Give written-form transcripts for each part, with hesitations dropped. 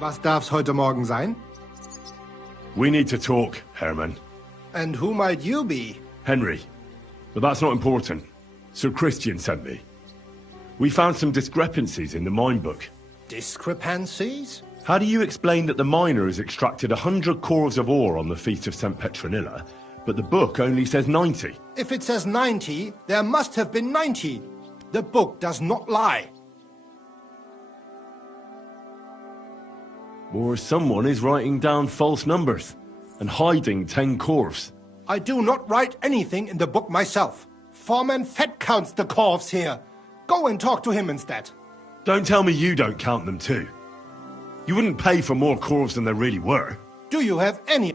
Was darf's heute Morgen sein? We need to talk, Herman. And who might you be? Henry. But that's not important. Sir Christian sent me. We found some discrepancies in the mine book. Discrepancies? How do you explain that the miner has extracted 100 cores of ore on the Feast of St. Petronilla, but the book only says 90? If it says 90, there must have been 90. The book does not lie. Or someone is writing down false numbers and hiding 10 cores. I do not write anything in the book myself. Foreman Fett counts the corves here. Go and talk to him instead. Don't tell me you don't count them too. You wouldn't pay for more corves than there really were. Do you have any...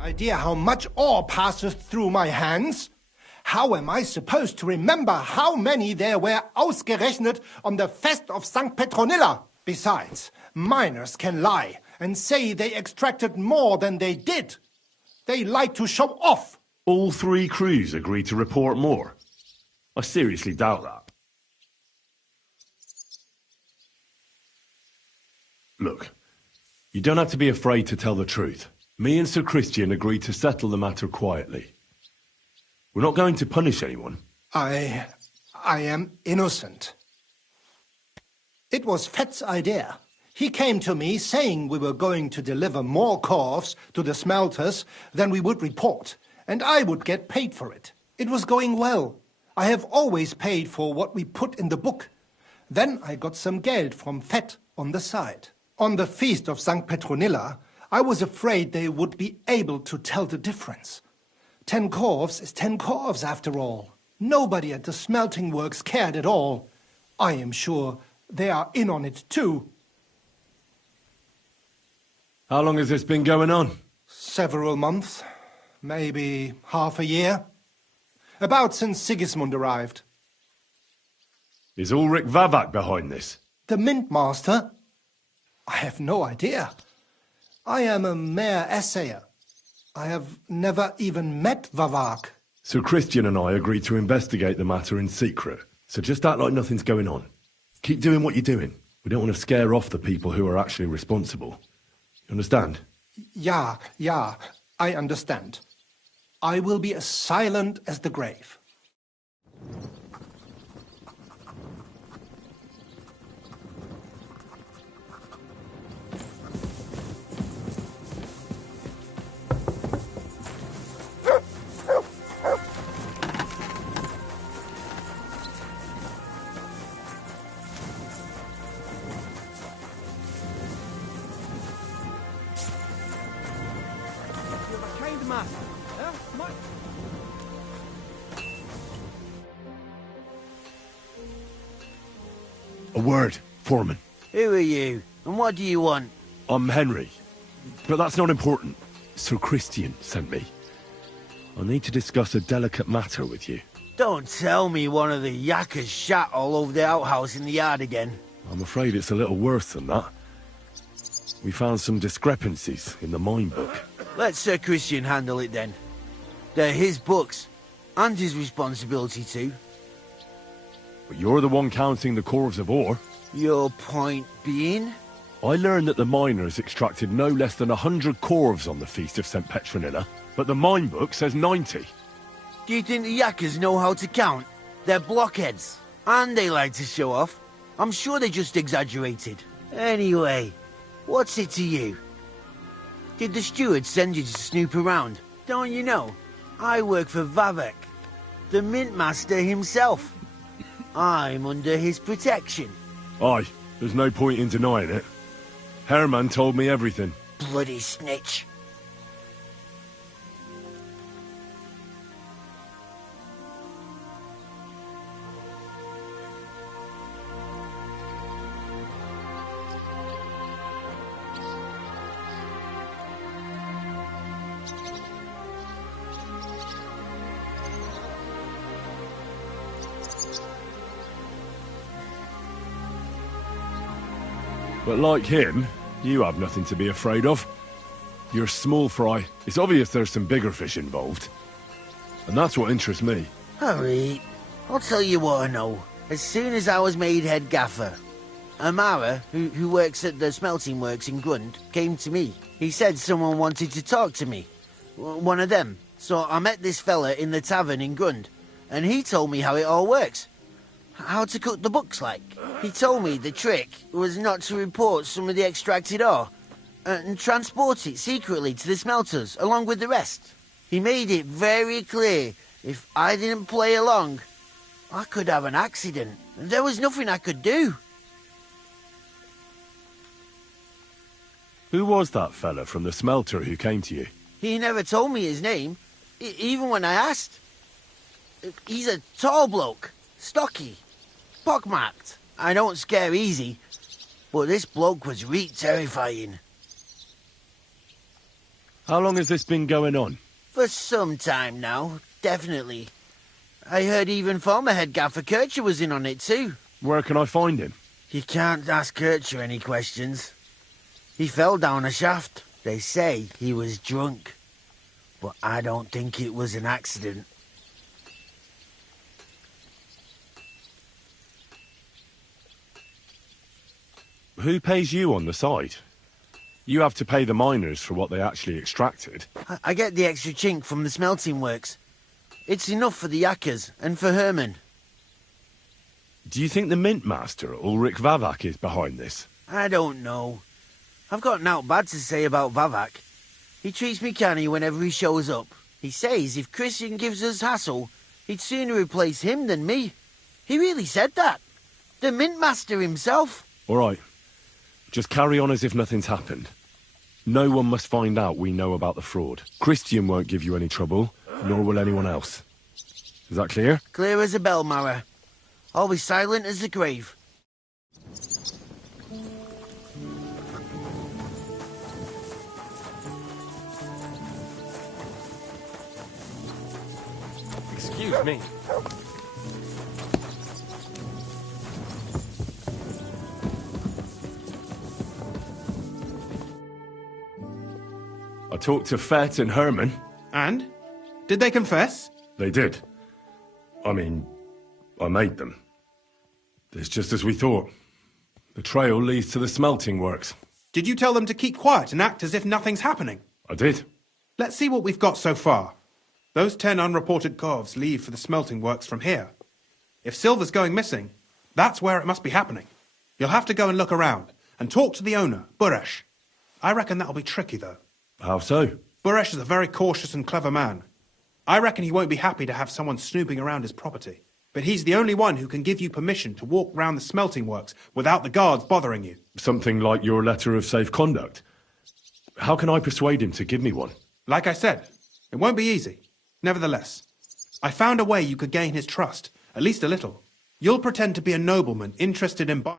Idea how much ore passes through my hands? How am I supposed to remember how many there were ausgerechnet on the Fest of St. Petronilla? Besides, miners can lie and say they extracted more than they did. They like to show off. All 3 crews agreed to report more. I seriously doubt that. Look, you don't have to be afraid to tell the truth. Me and Sir Christian agreed to settle the matter quietly. We're not going to punish anyone. I am innocent. It was Fett's idea. He came to me saying we were going to deliver more corves to the smelters than we would report, and I would get paid for it. It was going well. I have always paid for what we put in the book. Then I got some geld from Fett on the side. On the feast of St. Petronilla, I was afraid they would be able to tell the difference. 10 corves is 10 corves after all. Nobody at the smelting works cared at all. I am sure they are in on it too. How long has this been going on? Several months. Maybe half a year. About since Sigismund arrived. Is Ulrich Vavak behind this? The Mint Master? I have no idea. I am a mere assayer. I have never even met Vavak. Sir Christian and I agreed to investigate the matter in secret, so just act like nothing's going on. Keep doing what you're doing. We don't want to scare off the people who are actually responsible. You understand? Yeah, I understand. I will be as silent as the grave. A word, Foreman. Who are you, and what do you want? I'm Henry, but that's not important. Sir Christian sent me. I need to discuss a delicate matter with you. Don't tell me one of the yakkers shat all over the outhouse in the yard again. I'm afraid it's a little worse than that. We found some discrepancies in the mine book. Let Sir Christian handle it then. They're his books, and his responsibility too. But you're the one counting the corves of ore. Your point being? I learned that the miners extracted no less than 100 corves on the Feast of St. Petronilla, but the mine book says 90. Do you think the yakkers know how to count? They're blockheads, and they like to show off. I'm sure they just exaggerated. Anyway, what's it to you? Did the steward send you to snoop around? Don't you know? I work for Vavek, the Mint Master himself. I'm under his protection. Aye, there's no point in denying it. Herman told me everything. Bloody snitch. But like him, you have nothing to be afraid of. You're small fry. It's obvious there's some bigger fish involved. And that's what interests me. Hurry. I'll tell you what I know. As soon as I was made head gaffer, Amara, who works at the smelting works in Grund, came to me. He said someone wanted to talk to me. One of them. So I met this fella in the tavern in Grund, and he told me how it all works. How to cook the books like. He told me the trick was not to report some of the extracted ore and transport it secretly to the smelters along with the rest. He made it very clear if I didn't play along, I could have an accident and there was nothing I could do. Who was that fella from the smelter who came to you? He never told me his name, even when I asked. He's a tall bloke, stocky, pockmarked. I don't scare easy, but this bloke was terrifying. How long has this been going on? For some time now, definitely. I heard even former head gaffer Kircher was in on it too. Where can I find him? You can't ask Kircher any questions. He fell down a shaft. They say he was drunk. But I don't think it was an accident. Who pays you on the side? You have to pay the miners for what they actually extracted. I get the extra chink from the smelting works. It's enough for the Yakkers and for Herman. Do you think the Mint Master, Ulrich Vavak, is behind this? I don't know. I've got naught bad to say about Vavak. He treats me canny whenever he shows up. He says if Christian gives us hassle, he'd sooner replace him than me. He really said that. The Mint Master himself. All right. Just carry on as if nothing's happened. No one must find out we know about the fraud. Christian won't give you any trouble, nor will anyone else. Is that clear? Clear as a bell, Mara. I'll be silent as the grave. Excuse me. I talked to Fett and Herman. And? Did they confess? They did. I mean, I made them. It's just as we thought. The trail leads to the smelting works. Did you tell them to keep quiet and act as if nothing's happening? I did. Let's see what we've got so far. Those 10 unreported corves leave for the smelting works from here. If silver's going missing, that's where it must be happening. You'll have to go and look around and talk to the owner, Buresh. I reckon that'll be tricky, though. How so? Buresh is a very cautious and clever man. I reckon he won't be happy to have someone snooping around his property. But he's the only one who can give you permission to walk round the smelting works without the guards bothering you. Something like your letter of safe conduct. How can I persuade him to give me one? Like I said, it won't be easy. Nevertheless, I found a way you could gain his trust, at least a little. You'll pretend to be a nobleman interested in buying.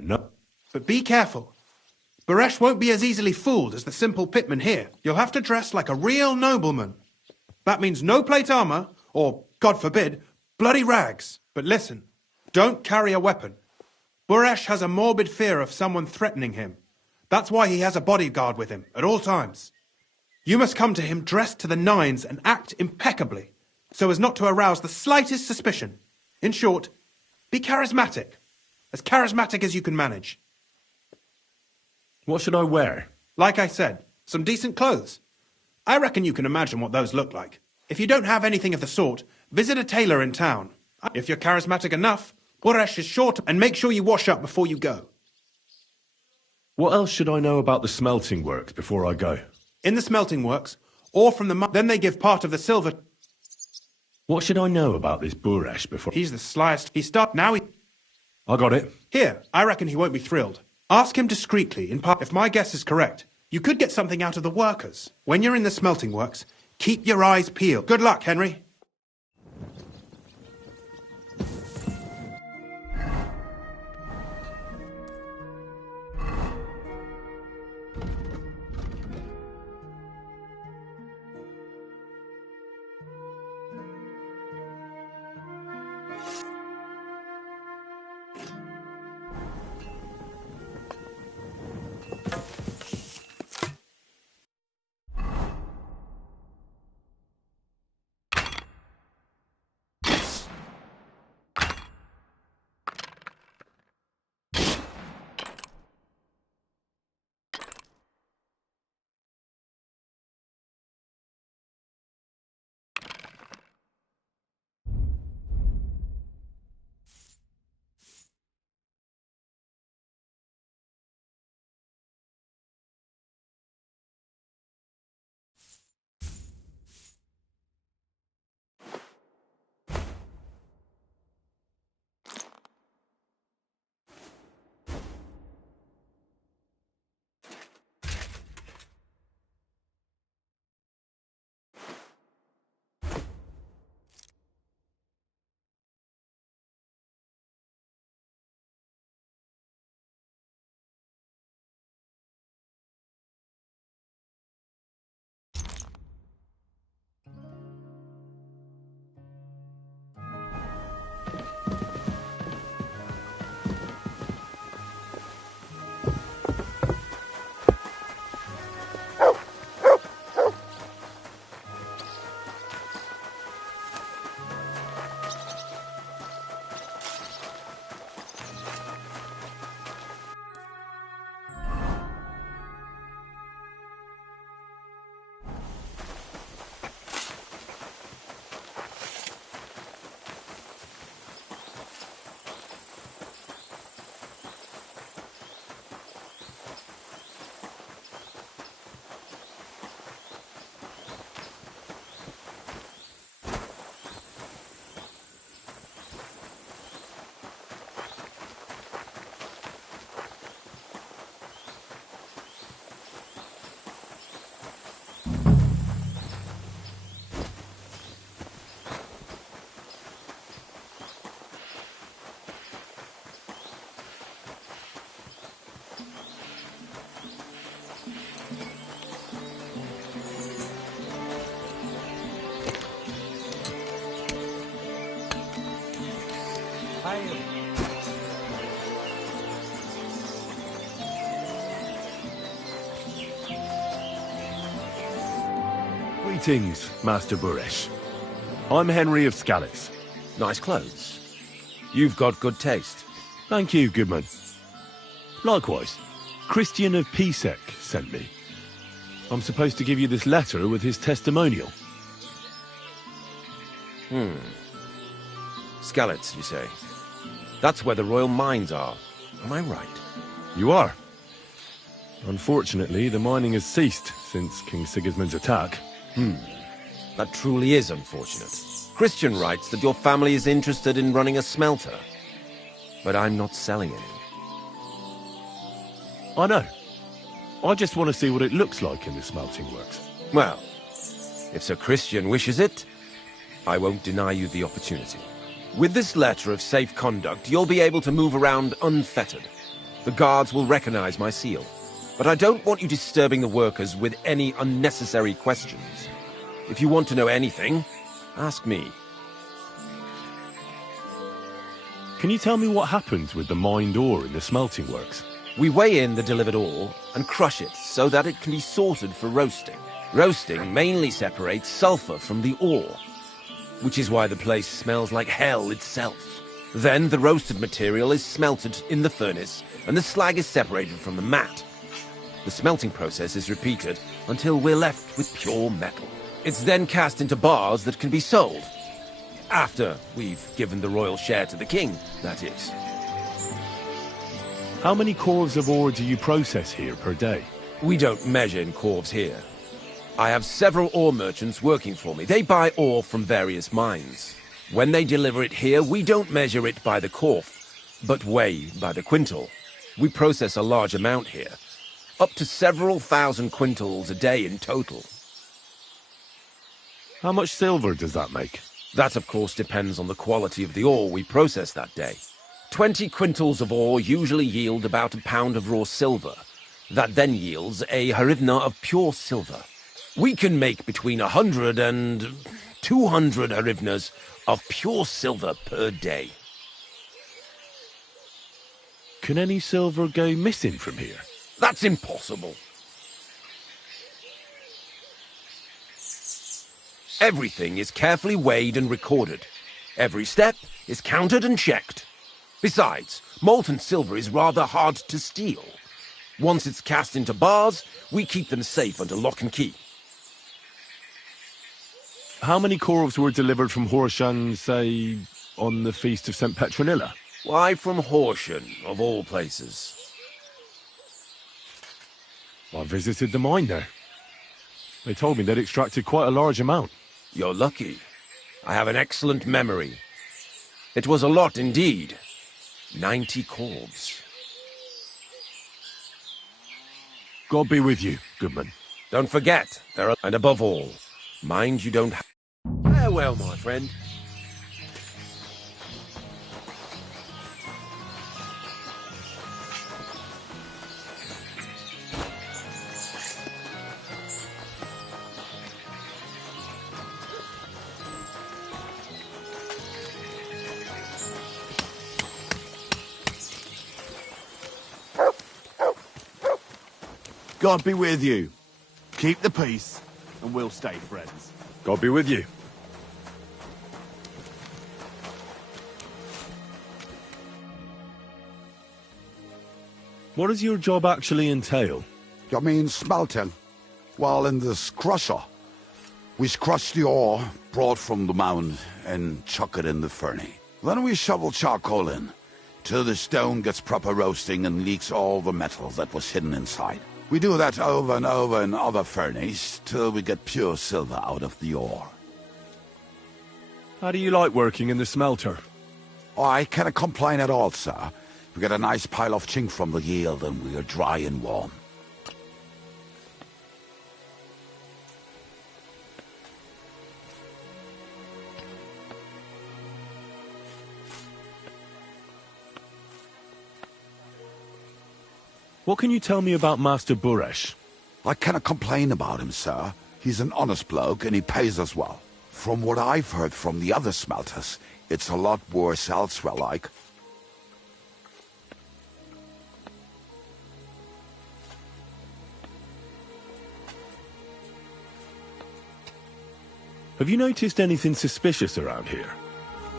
No. But be careful. Buresh won't be as easily fooled as the simple pitman here. You'll have to dress like a real nobleman. That means no plate armor, or, God forbid, bloody rags. But listen, don't carry a weapon. Buresh has a morbid fear of someone threatening him. That's why he has a bodyguard with him at all times. You must come to him dressed to the nines and act impeccably, so as not to arouse the slightest suspicion. In short, be charismatic. As charismatic as you can manage. What should I wear? Like I said, some decent clothes. I reckon you can imagine what those look like. If you don't have anything of the sort, visit a tailor in town. If you're charismatic enough, Buresh is sure to... And make sure you wash up before you go. What else should I know about the smelting works before I go? In the smelting works, or from the... Then they give part of the silver... What should I know about this Buresh before... He's the slyest... Now he... I got it. Here, I reckon he won't be thrilled. Ask him discreetly, in part... If my guess is correct, you could get something out of the workers. When you're in the smelting works, keep your eyes peeled. Good luck, Henry. Greetings, Master Buresh. I'm Henry of Skalitz. Nice clothes. You've got good taste. Thank you, Goodman. Likewise, Christian of Pisek sent me. I'm supposed to give you this letter with his testimonial. Skalitz, you say? That's where the royal mines are. Am I right? You are. Unfortunately, the mining has ceased since King Sigismund's attack. That truly is unfortunate. Christian writes that your family is interested in running a smelter. But I'm not selling any. I know. I just want to see what it looks like in the smelting works. Well, if Sir Christian wishes it, I won't deny you the opportunity. With this letter of safe conduct, you'll be able to move around unfettered. The guards will recognize my seal. But I don't want you disturbing the workers with any unnecessary questions. If you want to know anything, ask me. Can you tell me what happens with the mined ore in the smelting works? We weigh in the delivered ore and crush it so that it can be sorted for roasting. Roasting mainly separates sulfur from the ore, which is why the place smells like hell itself. Then the roasted material is smelted in the furnace and the slag is separated from the matte. The smelting process is repeated until we're left with pure metal. It's then cast into bars that can be sold. After we've given the royal share to the king, that is. How many corves of ore do you process here per day? We don't measure in corves here. I have several ore merchants working for me. They buy ore from various mines. When they deliver it here, we don't measure it by the corf, but weigh by the quintal. We process a large amount here, up to several thousand quintals a day in total. How much silver does that make? That, of course, depends on the quality of the ore we process that day. 20 quintals of ore usually yield about a pound of raw silver. That then yields a hryvnia of pure silver. We can make between 100 and 200 hryvnias of pure silver per day. Can any silver go missing from here? That's impossible. Everything is carefully weighed and recorded. Every step is counted and checked. Besides, molten silver is rather hard to steal. Once it's cast into bars, we keep them safe under lock and key. How many corves were delivered from Horshan, say, on the Feast of St. Petronilla? Why from Horsham, of all places? I visited the mine there. They told me they'd extracted quite a large amount. You're lucky. I have an excellent memory. It was a lot indeed. 90 corves. God be with you, Goodman. Don't forget, there are... And above all, mind you don't... Farewell, my friend. God be with you. Keep the peace, and we'll stay friends. God be with you. What does your job actually entail? You mean smelting? Well, in this crusher, we crush the ore brought from the mound and chuck it in the furnace. Then we shovel charcoal in, till the stone gets proper roasting and leaks all the metal that was hidden inside. We do that over and over in other furnaces till we get pure silver out of the ore. How do you like working in the smelter? Oh, I can't complain at all, sir. We get a nice pile of chink from the yield and we are dry and warm. What can you tell me about Master Buresh? I cannot complain about him, sir. He's an honest bloke and he pays us well. From what I've heard from the other smelters, It's a lot worse elsewhere, like. Have you noticed anything suspicious around here?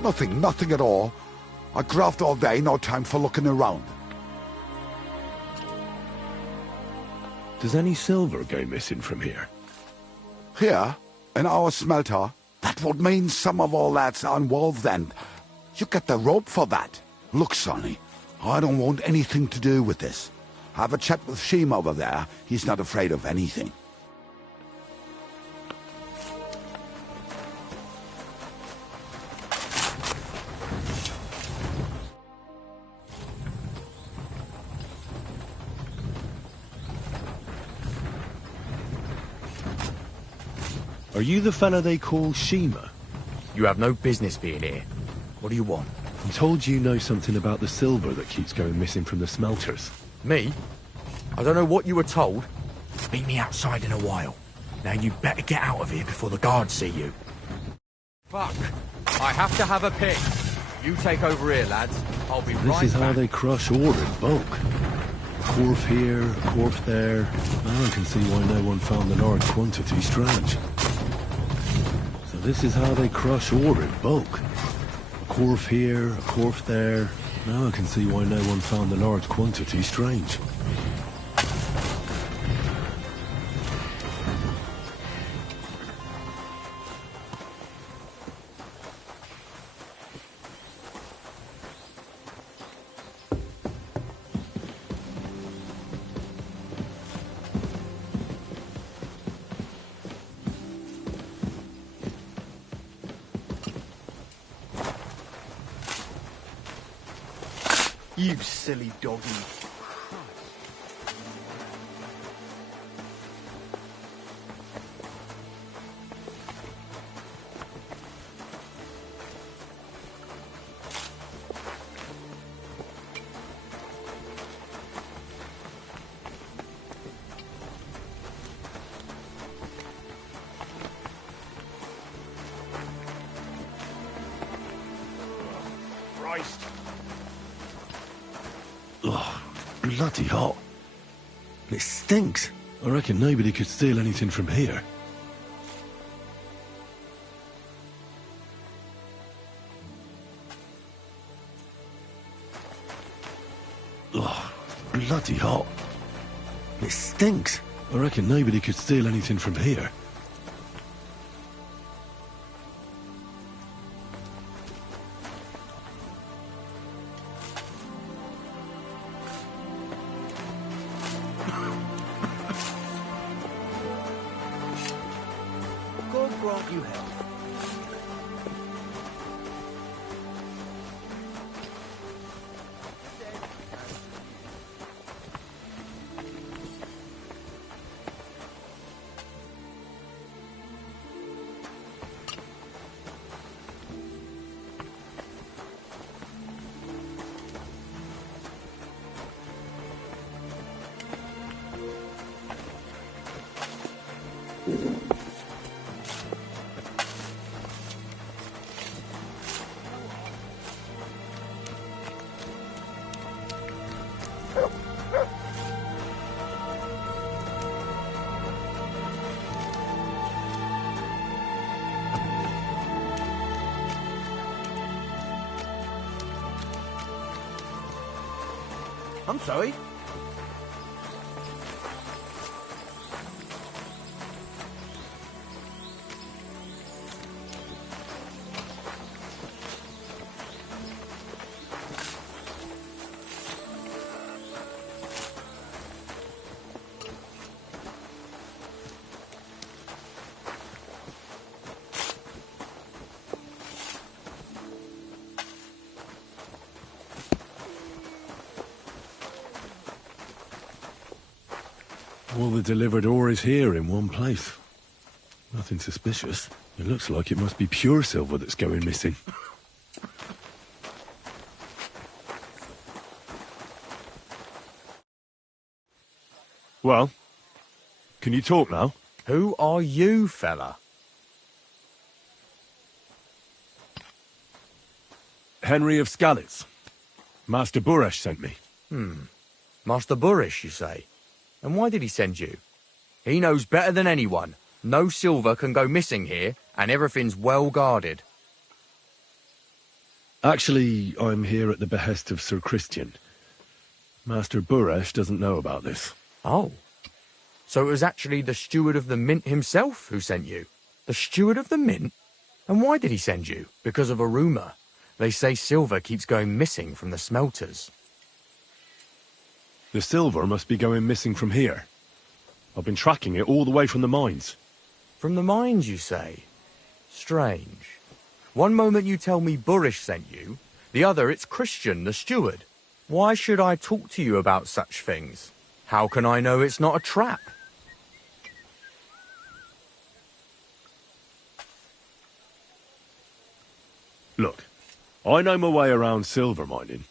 Nothing at all. I graft all day, no time for looking around. Does any silver go missing from here? Here, in our smelter, that would mean some of all that's involved then. You get the rope for that. Look, Sonny, I don't want anything to do with this. Have a chat with Sheem over there. He's not afraid of anything. Are you the fella they call Shima? You have no business being here. What do you want? I'm told you know something about the silver that keeps going missing from the smelters. Me? I don't know what you were told. Meet me outside in a while. Now you better get out of here before the guards see you. Fuck. I have to have a pick. You take over here, lads. I'll be right back. This is how they crush ore in bulk. A quarf here, a quarf there. Now I can see why no one found the large quantity strange. So this is how they crush ore in bulk. A quarf here, a quarf there. Now I can see why no one found the large quantity strange. You silly doggy. Christ. Ugh, bloody hot. It stinks. I reckon nobody could steal anything from here. Ugh, bloody hot. It stinks. I reckon nobody could steal anything from here. God grant you help. I'm sorry. All the delivered ore is here in one place. Nothing suspicious. It looks like it must be pure silver that's going missing. Well, can you talk now? Who are you, fella? Henry of Skalitz. Master Buresh sent me. Master Buresh, you say? And why did he send you? He knows better than anyone. No silver can go missing here, and everything's well guarded. Actually, I'm here at the behest of Sir Christian. Master Buresh doesn't know about this. Oh. So it was actually the steward of the mint himself who sent you? The steward of the mint? And why did he send you? Because of a rumour. They say silver keeps going missing from the smelters. The silver must be going missing from here. I've been tracking it all the way from the mines. From the mines, you say? Strange. One moment you tell me Buresh sent you, the other it's Christian, the steward. Why should I talk to you about such things? How can I know it's not a trap? Look, I know my way around silver mining.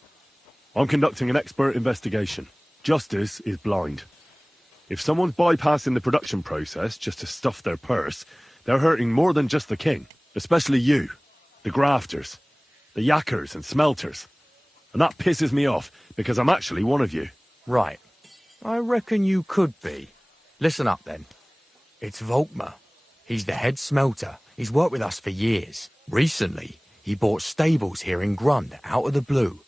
I'm conducting an expert investigation. Justice is blind. If someone's bypassing the production process just to stuff their purse, they're hurting more than just the king. Especially you, the grafters, the yakkers and smelters. And that pisses me off, because I'm actually one of you. Right. I reckon you could be. Listen up, then. It's Volkmar. He's the head smelter. He's worked with us for years. Recently, he bought stables here in Grund, out of the blue.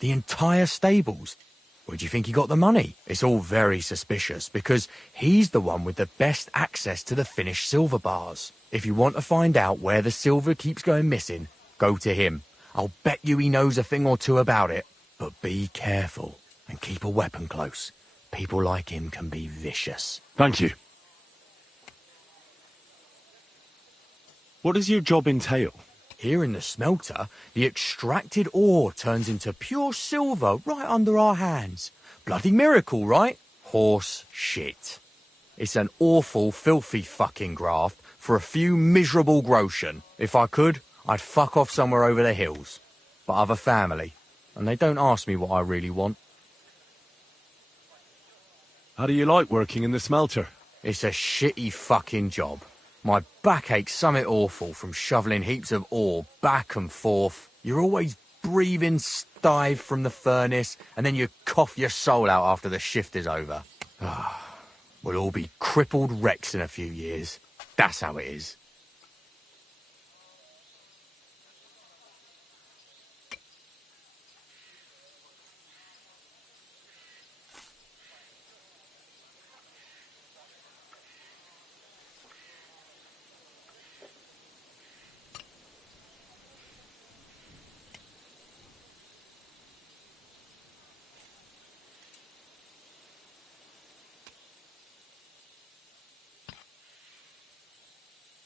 The entire stables. Where do you think he got the money? It's all very suspicious, because he's the one with the best access to the finished silver bars. If you want to find out where the silver keeps going missing, go to him. I'll bet you he knows a thing or two about it. But be careful, and keep a weapon close. People like him can be vicious. Thank you. What does your job entail? Here in the smelter, the extracted ore turns into pure silver right under our hands. Bloody miracle, right? Horse shit. It's an awful, filthy fucking graft for a few miserable groschen. If I could, I'd fuck off somewhere over the hills. But I've a family, and they don't ask me what I really want. How do you like working in the smelter? It's a shitty fucking job. My back aches something awful from shoveling heaps of ore back and forth. You're always breathing stive from the furnace, and then you cough your soul out after the shift is over. We'll all be crippled wrecks in a few years. That's how it is.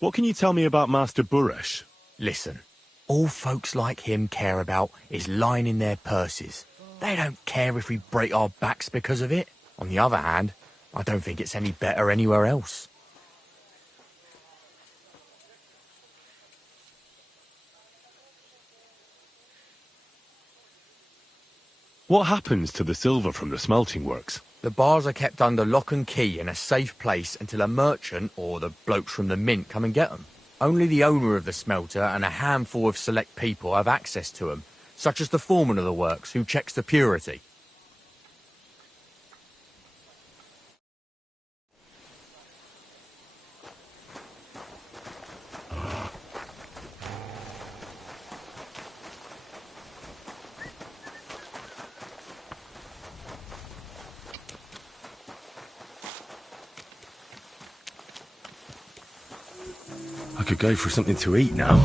What can you tell me about Master Buresh? Listen, all folks like him care about is lining their purses. They don't care if we break our backs because of it. On the other hand, I don't think it's any better anywhere else. What happens to the silver from the smelting works? The bars are kept under lock and key in a safe place until a merchant or the blokes from the mint come and get them. Only the owner of the smelter and a handful of select people have access to them, such as the foreman of the works who checks the purity. I could go for something to eat now.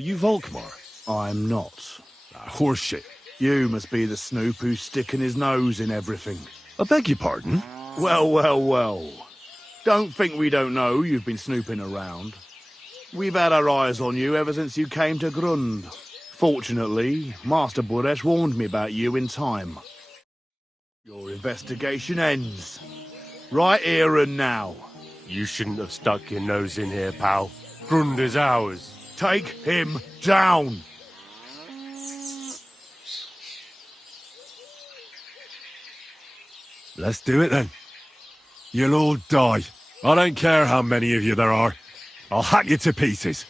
you Volkmar? I'm not. Horseshit. You must be the snoop who's sticking his nose in everything. I beg your pardon? Well, well, well. Don't think we don't know you've been snooping around. We've had our eyes on you ever since you came to Grund. Fortunately, Master Buresh warned me about you in time. Your investigation ends. Right here and now. You shouldn't have stuck your nose in here, pal. Grund is ours. Take him down! Let's do it then. You'll all die. I don't care how many of you there are. I'll hack you to pieces.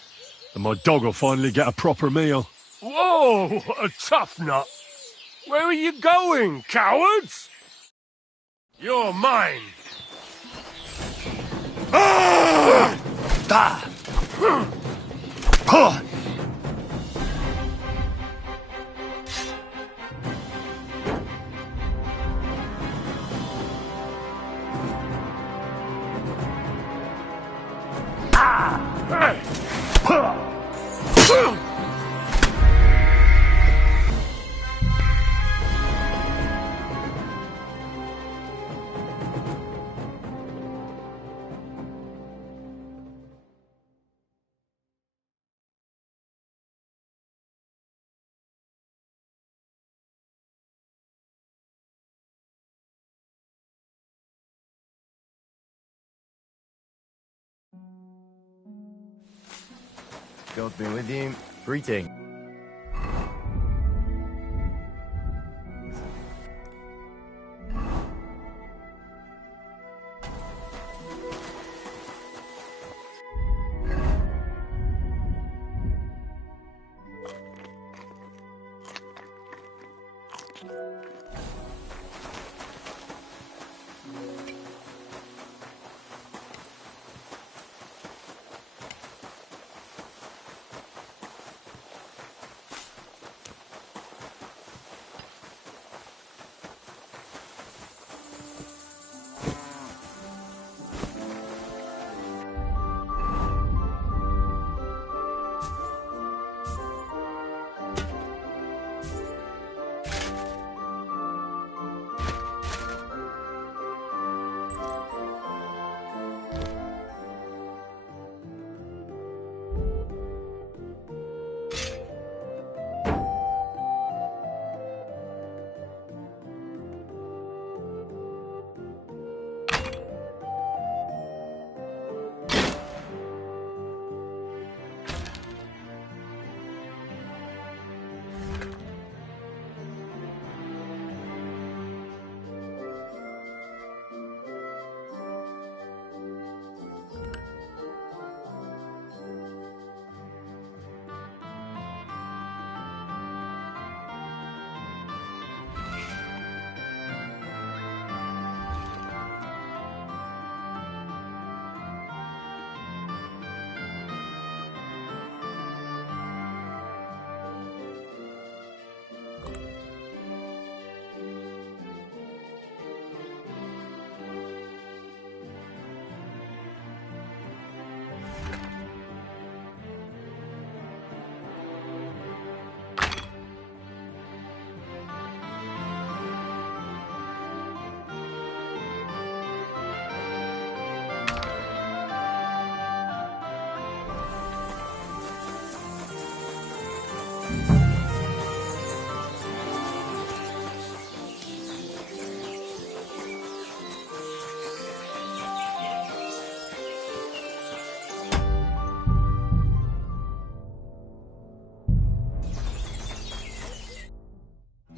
And my dog will finally get a proper meal. Whoa, a tough nut. Where are you going, cowards? You're mine. God be with you. Greeting.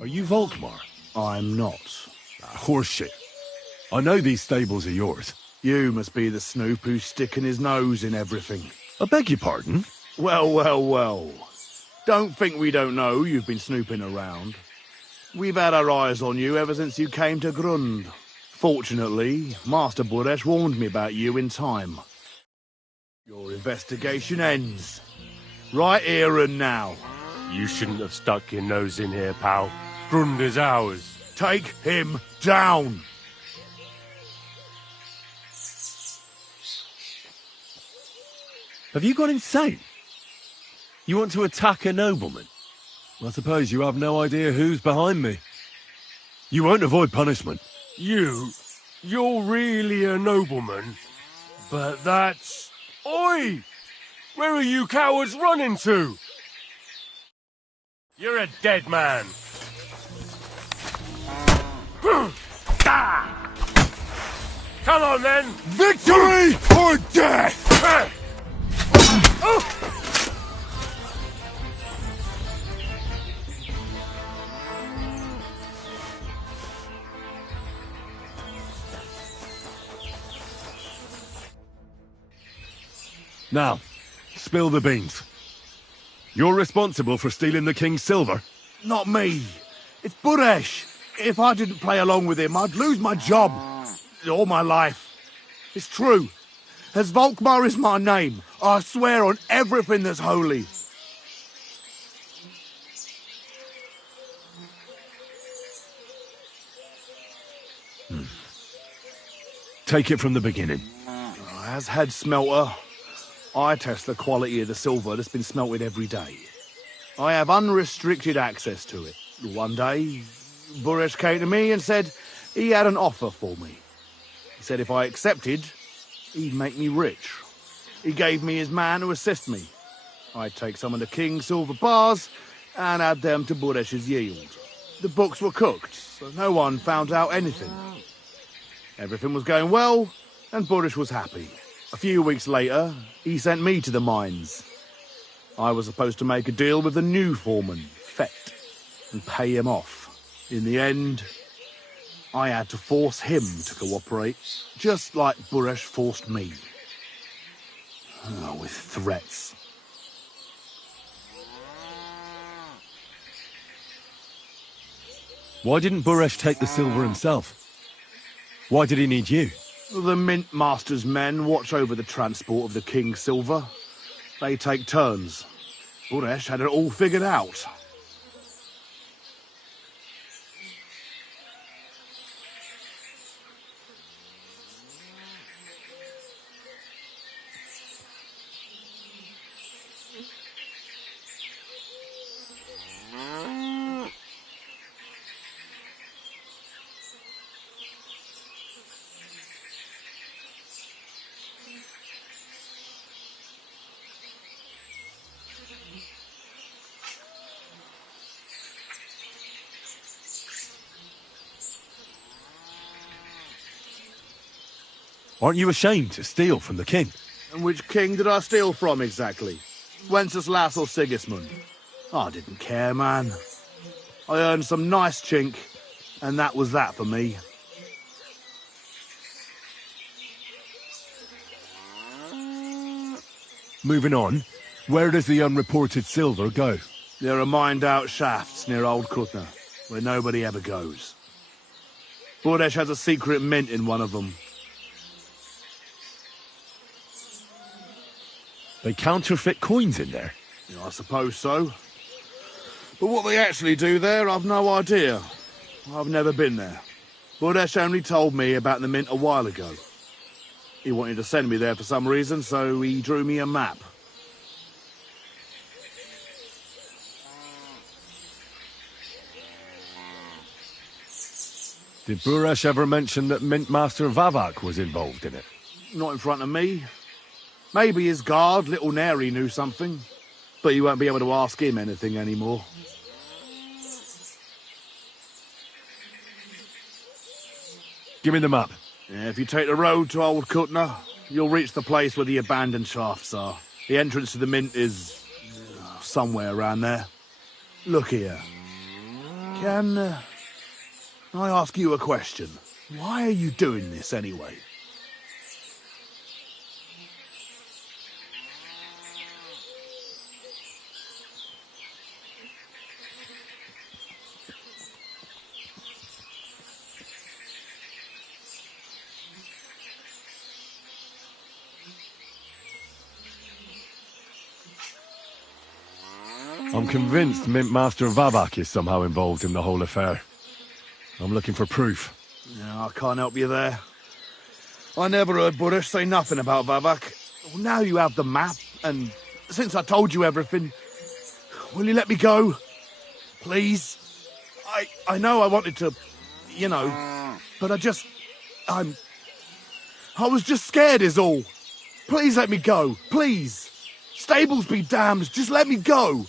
Are you Volkmar? I'm not. Horseshit. I know these stables are yours. You must be the snoop who's sticking his nose in everything. I beg your pardon? Well, well, well. Don't think we don't know you've been snooping around. We've had our eyes on you ever since you came to Grund. Fortunately, Master Buresh warned me about you in time. Your investigation ends. Right here and now. You shouldn't have stuck your nose in here, pal. Grund is ours. Take him down! Have you gone insane? You want to attack a nobleman? I suppose you have no idea who's behind me. You won't avoid punishment. You're really a nobleman? But that's... Oi! Where are you cowards running to? You're a dead man. Come on, then! Victory or death! Now, spill the beans. You're responsible for stealing the king's silver. Not me. It's Buresh. If I didn't play along with him, I'd lose my job. All my life. It's true. As Volkmar is my name, I swear on everything that's holy. Take it from the beginning. As head smelter, I test the quality of the silver that's been smelted every day. I have unrestricted access to it. One day, Buresh came to me and said he had an offer for me. He said if I accepted, he'd make me rich. He gave me his man to assist me. I'd take some of the king's silver bars and add them to Buresh's yield. The books were cooked, so no one found out anything. Everything was going well, and Buresh was happy. A few weeks later, he sent me to the mines. I was supposed to make a deal with the new foreman, Fett, and pay him off. In the end, I had to force him to cooperate, just like Buresh forced me. Oh, with threats. Why didn't Buresh take the silver himself? Why did he need you? The Mint Master's men watch over the transport of the king's silver. They take turns. Buresh had it all figured out. Aren't you ashamed to steal from the king? And which king did I steal from exactly? Wenceslas or Sigismund? I didn't care, man. I earned some nice chink, and that was that for me. Moving on, where does the unreported silver go? There are mined-out shafts near Old Kutna, where nobody ever goes. Buresh has a secret mint in one of them. They counterfeit coins in there? Yeah, I suppose so. But what they actually do there, I've no idea. I've never been there. Buresh only told me about the mint a while ago. He wanted to send me there for some reason, so he drew me a map. Did Buresh ever mention that Mint Master Vavak was involved in it? Not in front of me. Maybe his guard, Little Neri, knew something. But you won't be able to ask him anything anymore. Give me the map. Yeah, if you take the road to Old Kutna, you'll reach the place where the abandoned shafts are. The entrance to the mint is... somewhere around there. Look here. Can I ask you a question? Why are you doing this anyway? I'm convinced Mint Master Vavak is somehow involved in the whole affair. I'm looking for proof. No, I can't help you there. I never heard Buresh say nothing about Vavak. Well, now you have the map, and since I told you everything, Will you let me go? Please? I know I wanted to, you know, but I was just scared is all. Please let me go, please. Stables be damned, just let me go.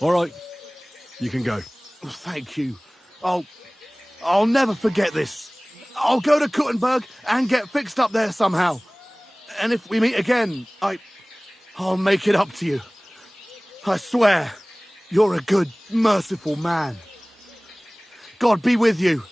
All right. You can go. Thank you. I'll never forget this. I'll go to Kuttenberg and get fixed up there somehow. And if we meet again, I'll make it up to you. I swear, you're a good, merciful man. God be with you.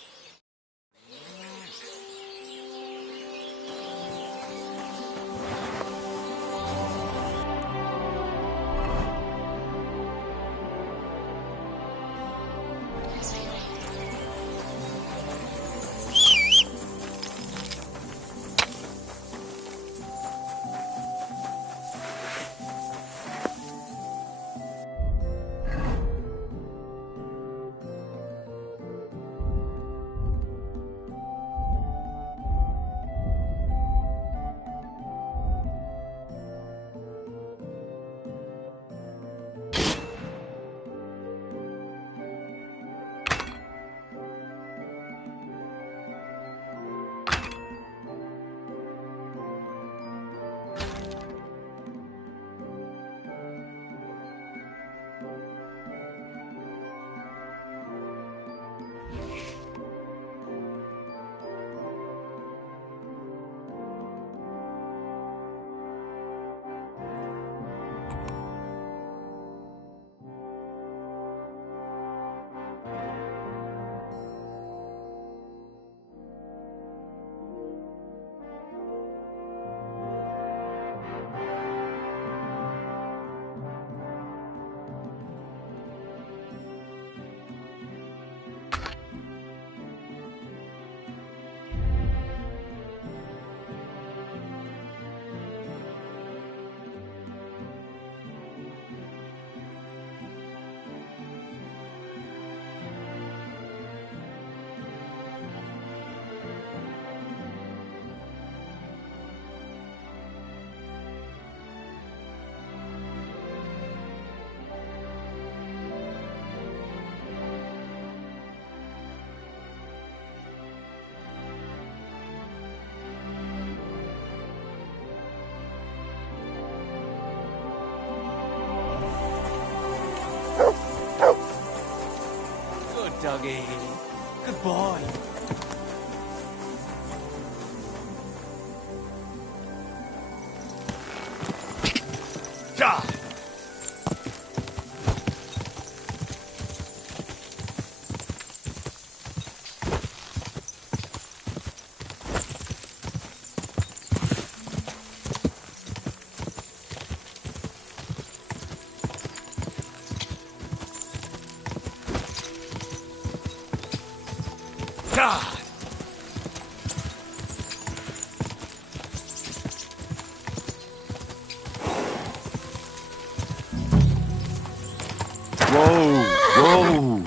Doggy. Good boy. Ah! Whoa! Whoa!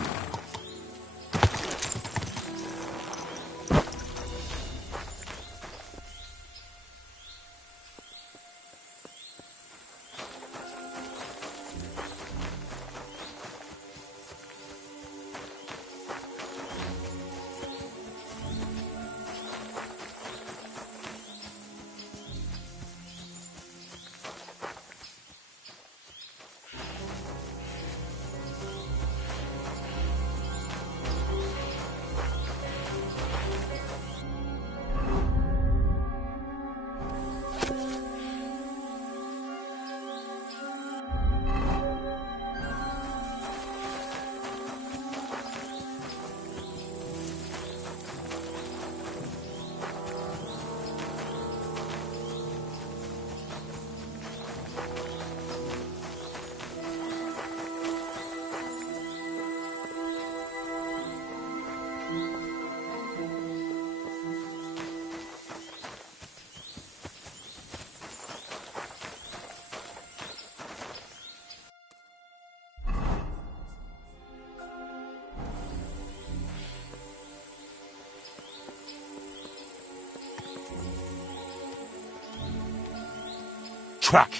Track.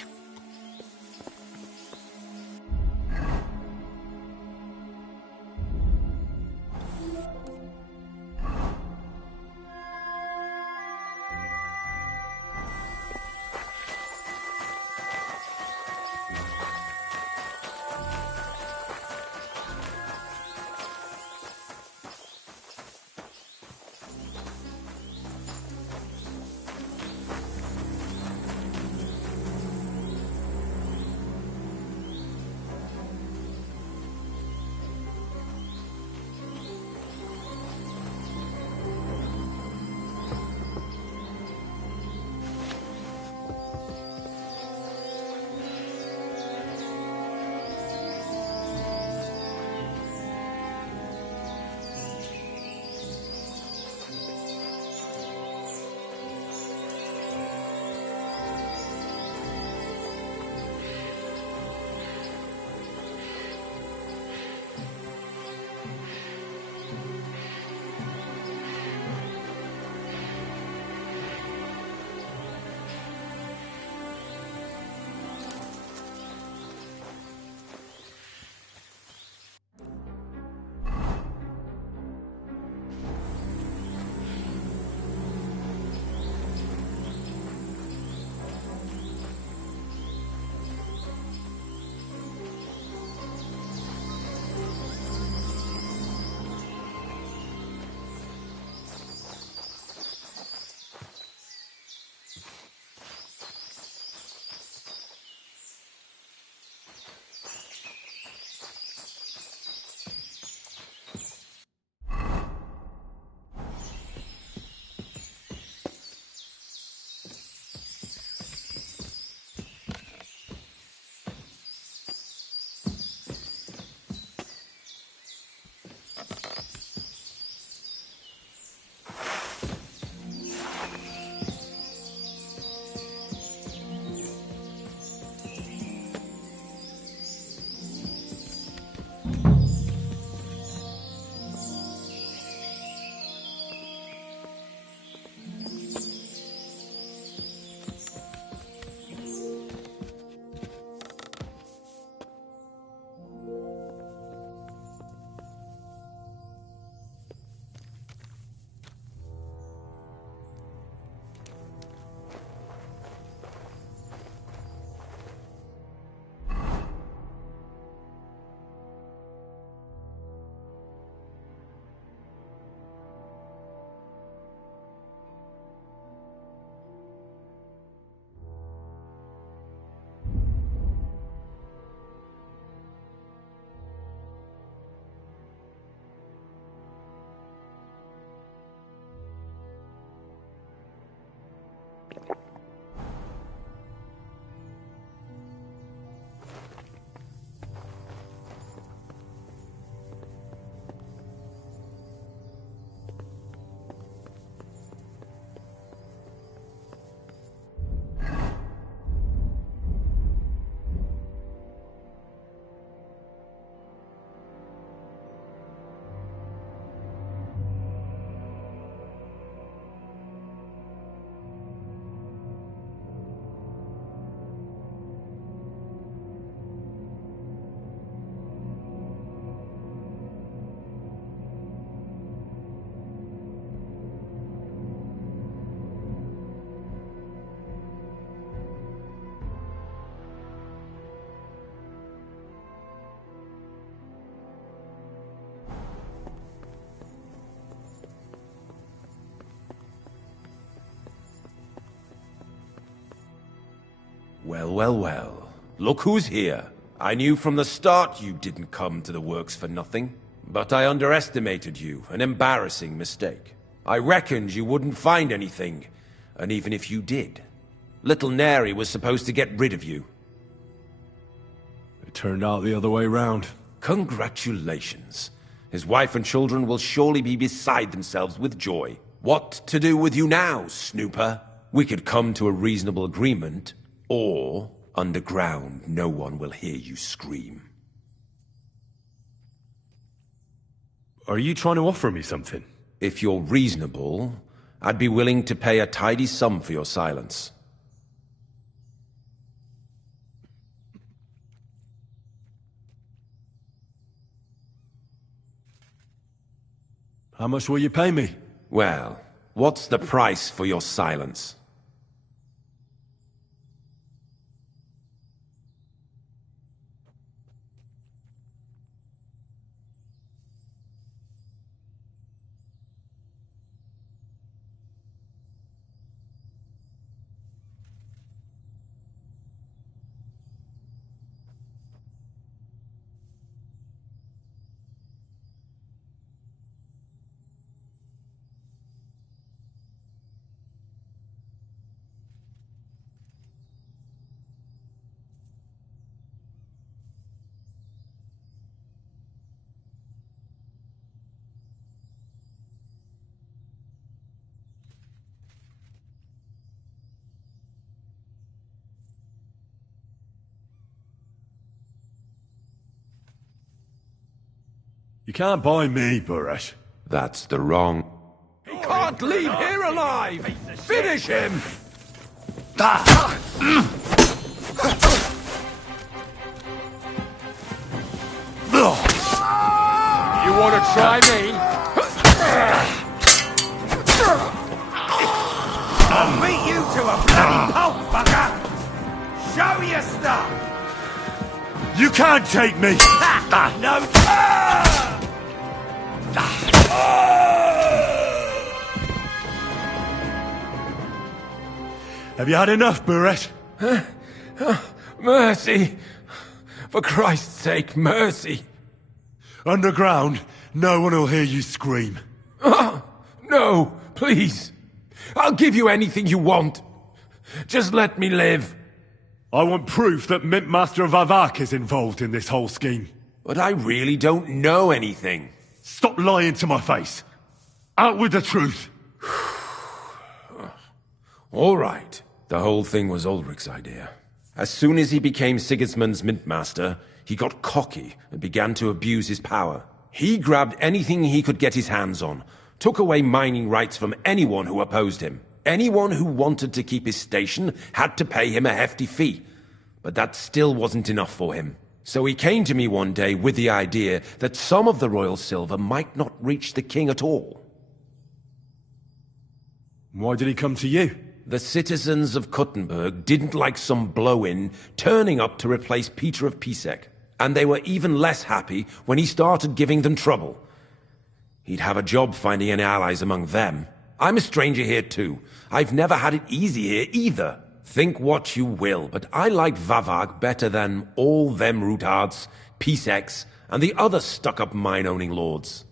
Well, well, well. Look who's here. I knew from the start you didn't come to the works for nothing. But I underestimated you, an embarrassing mistake. I reckoned you wouldn't find anything, and even if you did, little Neri was supposed to get rid of you. It turned out the other way round. Congratulations. His wife and children will surely be beside themselves with joy. What to do with you now, snooper? We could come to a reasonable agreement, or underground no one will hear you scream. Are you trying to offer me something? If you're reasonable, I'd be willing to pay a tidy sum for your silence. How much will you pay me? Well, what's the price for your silence? You can't buy me, Barash. That's the wrong... He can't leave here alive! Finish him! You want to try me? I'll beat you to a bloody pulp, fucker! Show your stuff! You can't take me! No! Have you had enough, Barash? Mercy! For Christ's sake, mercy! Underground, no one will hear you scream. No, please! I'll give you anything you want. Just let me live. I want proof that Mint Master Vavak is involved in this whole scheme. But I really don't know anything. Stop lying to my face. Out with the truth. All right. The whole thing was Ulrich's idea. As soon as he became Sigismund's Mint Master, he got cocky and began to abuse his power. He grabbed anything he could get his hands on, took away mining rights from anyone who opposed him. Anyone who wanted to keep his station had to pay him a hefty fee. But that still wasn't enough for him. So he came to me one day with the idea that some of the royal silver might not reach the king at all. Why did he come to you? The citizens of Kuttenberg didn't like some blow-in turning up to replace Peter of Pisek, and they were even less happy when he started giving them trouble. He'd have a job finding any allies among them. I'm a stranger here too. I've never had it easy here either. Think what you will, but I like Vavag better than all them Rutards, Piseks, and the other stuck-up mine-owning lords.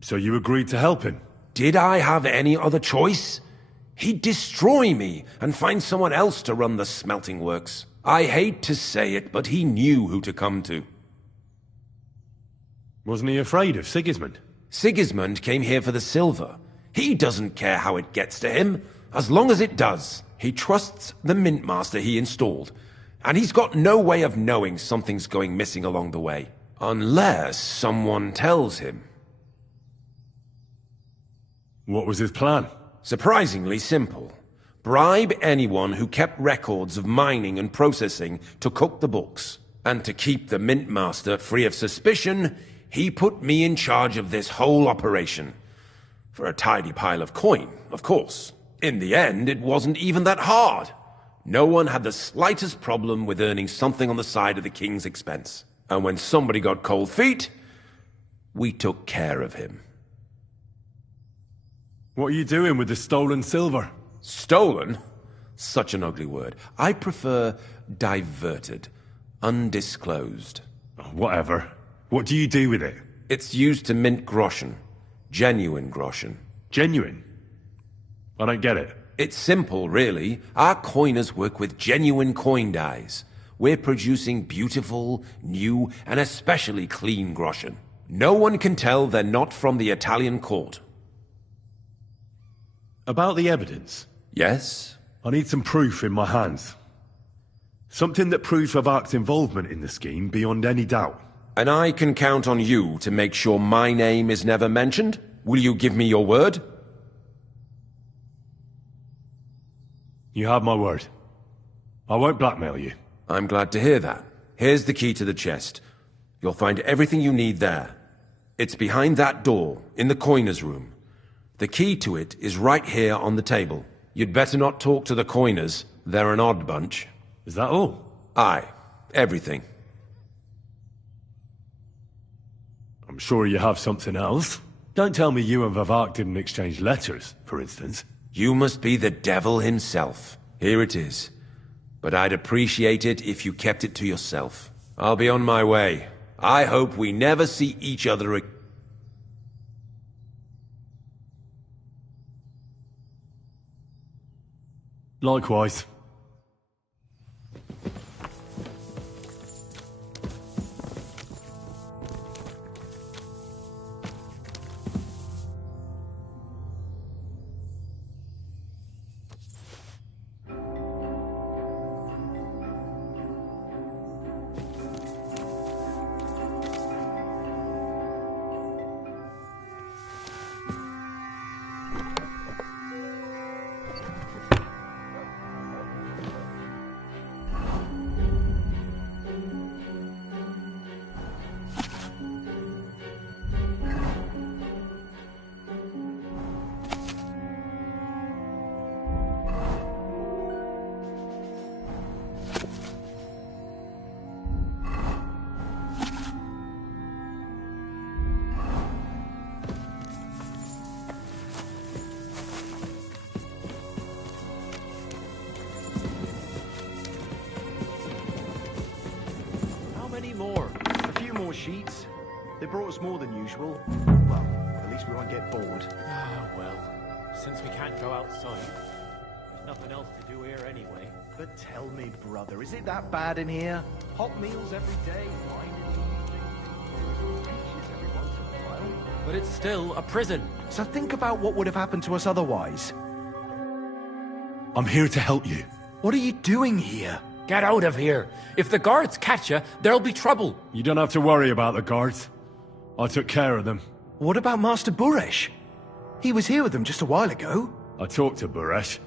So you agreed to help him? Did I have any other choice? He'd destroy me and find someone else to run the smelting works. I hate to say it, but he knew who to come to. Wasn't he afraid of Sigismund? Sigismund came here for the silver. He doesn't care how it gets to him, as long as it does. He trusts the Mint Master he installed, and he's got no way of knowing something's going missing along the way. Unless someone tells him. What was his plan? Surprisingly simple. Bribe anyone who kept records of mining and processing to cook the books. And to keep the Mint Master free of suspicion, he put me in charge of this whole operation. For a tidy pile of coin, of course. In the end, it wasn't even that hard. No one had the slightest problem with earning something on the side of the king's expense. And when somebody got cold feet, we took care of him. What are you doing with the stolen silver? Stolen? Such an ugly word. I prefer diverted. Undisclosed. Whatever. What do you do with it? It's used to mint groschen. Genuine groschen. Genuine? I don't get it. It's simple, really. Our coiners work with genuine coin dies. We're producing beautiful, new, and especially clean groschen. No one can tell they're not from the Italian court. About the evidence? Yes? I need some proof in my hands. Something that proves Vavak's involvement in the scheme beyond any doubt. And I can count on you to make sure my name is never mentioned? Will you give me your word? You have my word. I won't blackmail you. I'm glad to hear that. Here's the key to the chest. You'll find everything you need there. It's behind that door, in the coiner's room. The key to it is right here on the table. You'd better not talk to the coiners. They're an odd bunch. Is that all? Aye. Everything. I'm sure you have something else. Don't tell me you and Vavak didn't exchange letters, for instance. You must be the devil himself. Here it is. But I'd appreciate it if you kept it to yourself. I'll be on my way. I hope we never see each other again. Likewise. Sheets. They brought us more than usual. Well, at least we won't get bored. Ah, well, since we can't go outside, there's nothing else to do here anyway. But tell me, brother, is it that bad in here? Hot meals every day, wine in the evening, benches every once in a while. But it's still a prison. So think about what would have happened to us otherwise. I'm here to help you. What are you doing here? Get out of here. If the guards catch you, there'll be trouble. You don't have to worry about the guards. I took care of them. What about Master Buresh? He was here with them just a while ago. I talked to Buresh.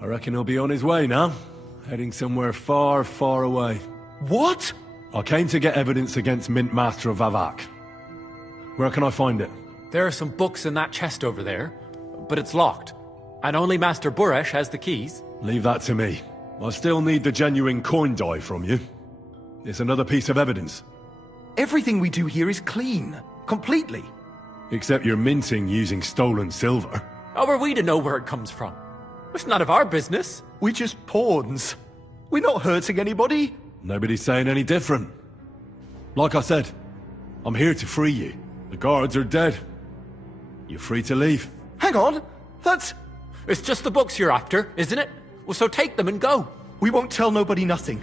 I reckon he'll be on his way now. Heading somewhere far, far away. What? I came to get evidence against Mint Master of Vavak. Where can I find it? There are some books in that chest over there, but it's locked. And only Master Buresh has the keys. Leave that to me. I still need the genuine coin die from you. It's another piece of evidence. Everything we do here is clean. Completely. Except you're minting using stolen silver. How are we to know where it comes from? It's none of our business. We're just pawns. We're not hurting anybody. Nobody's saying any different. Like I said, I'm here to free you. The guards are dead. You're free to leave. Hang on. That's... It's just the books you're after, isn't it? Well, so take them and go. We won't tell nobody nothing.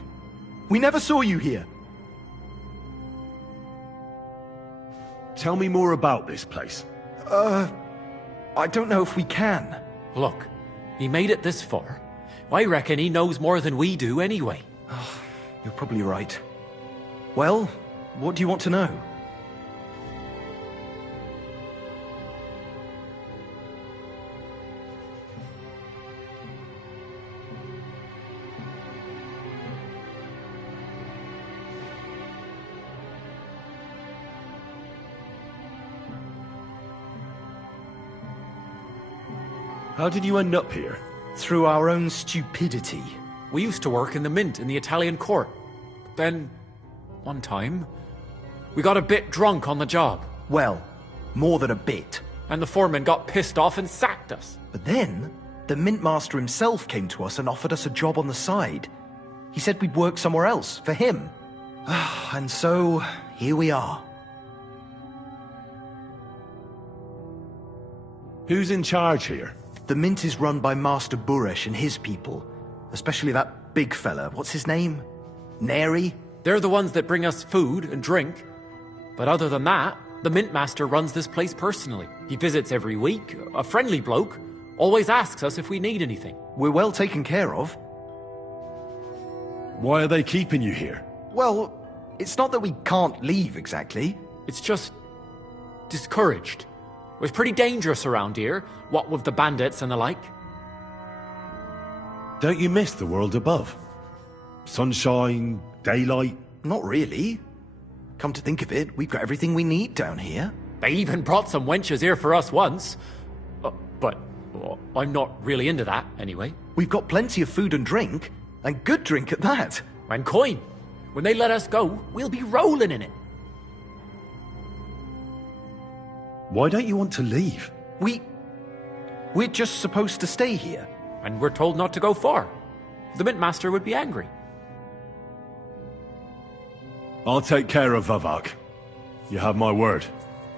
We never saw you here. Tell me more about this place. I don't know if we can. Look, he made it this far. I reckon he knows more than we do anyway. You're probably right. Well, what do you want to know? How did you end up here? Through our own stupidity. We used to work in the mint in the Italian court. Then, one time, we got a bit drunk on the job. Well, more than a bit. And the foreman got pissed off and sacked us. But then, The Mint Master himself came to us and offered us a job on the side. He said we'd work somewhere else, for him. And so, here we are. Who's in charge here? The Mint is run by Master Buresh and his people. Especially that big fella. What's his name? Neri? They're the ones that bring us food and drink. But other than that, the Mint Master runs this place personally. He visits every week, a friendly bloke, always asks us if we need anything. We're well taken care of. Why are they keeping you here? Well, it's not that we can't leave exactly. It's just discouraged. It was pretty dangerous around here, what with the bandits and the like. Don't you miss the world above? Sunshine, daylight? Not really. Come to think of it, we've got everything we need down here. They even brought some wenches here for us once. But I'm not really into that, anyway. We've got plenty of food and drink, and good drink at that. And coin. When they let us go, we'll be rolling in it. Why don't you want to leave? We're just supposed to stay here. And we're told not to go far. The Mint Master would be angry. I'll take care of Vavak. You have my word.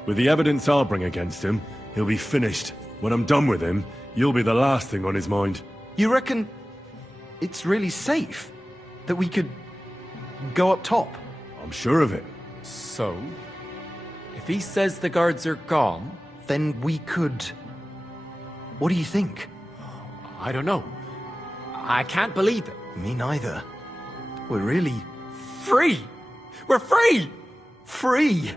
With the evidence I'll bring against him, he'll be finished. When I'm done with him, you'll be the last thing on his mind. You reckon it's really safe? That we could go up top? I'm sure of it. So, if he says the guards are gone... Then we could... What do you think? I don't know. I can't believe it. Me neither. We're really... free! We're free! Free!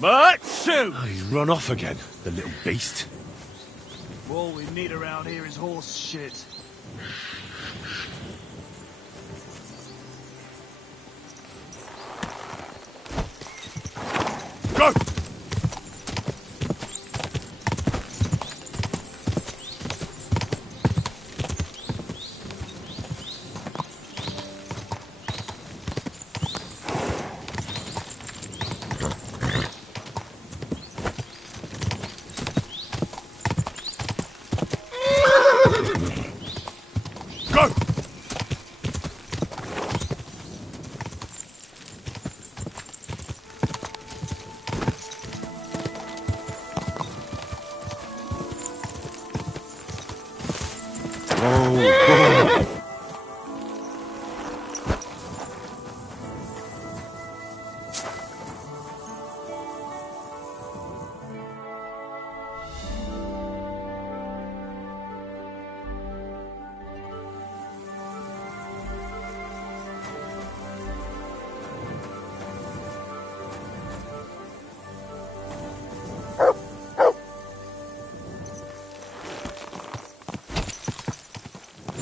Matsu! Oh, he's run off again, the little beast. All we need around here is horse shit. Go!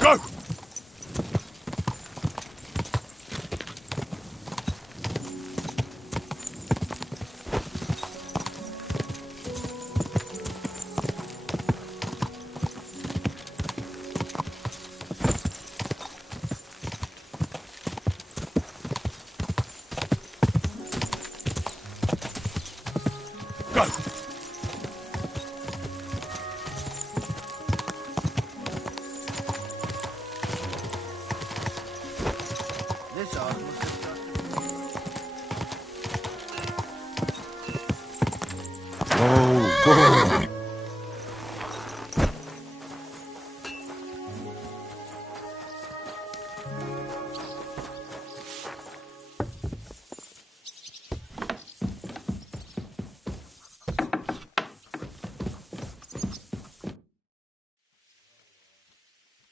Go! This arm must have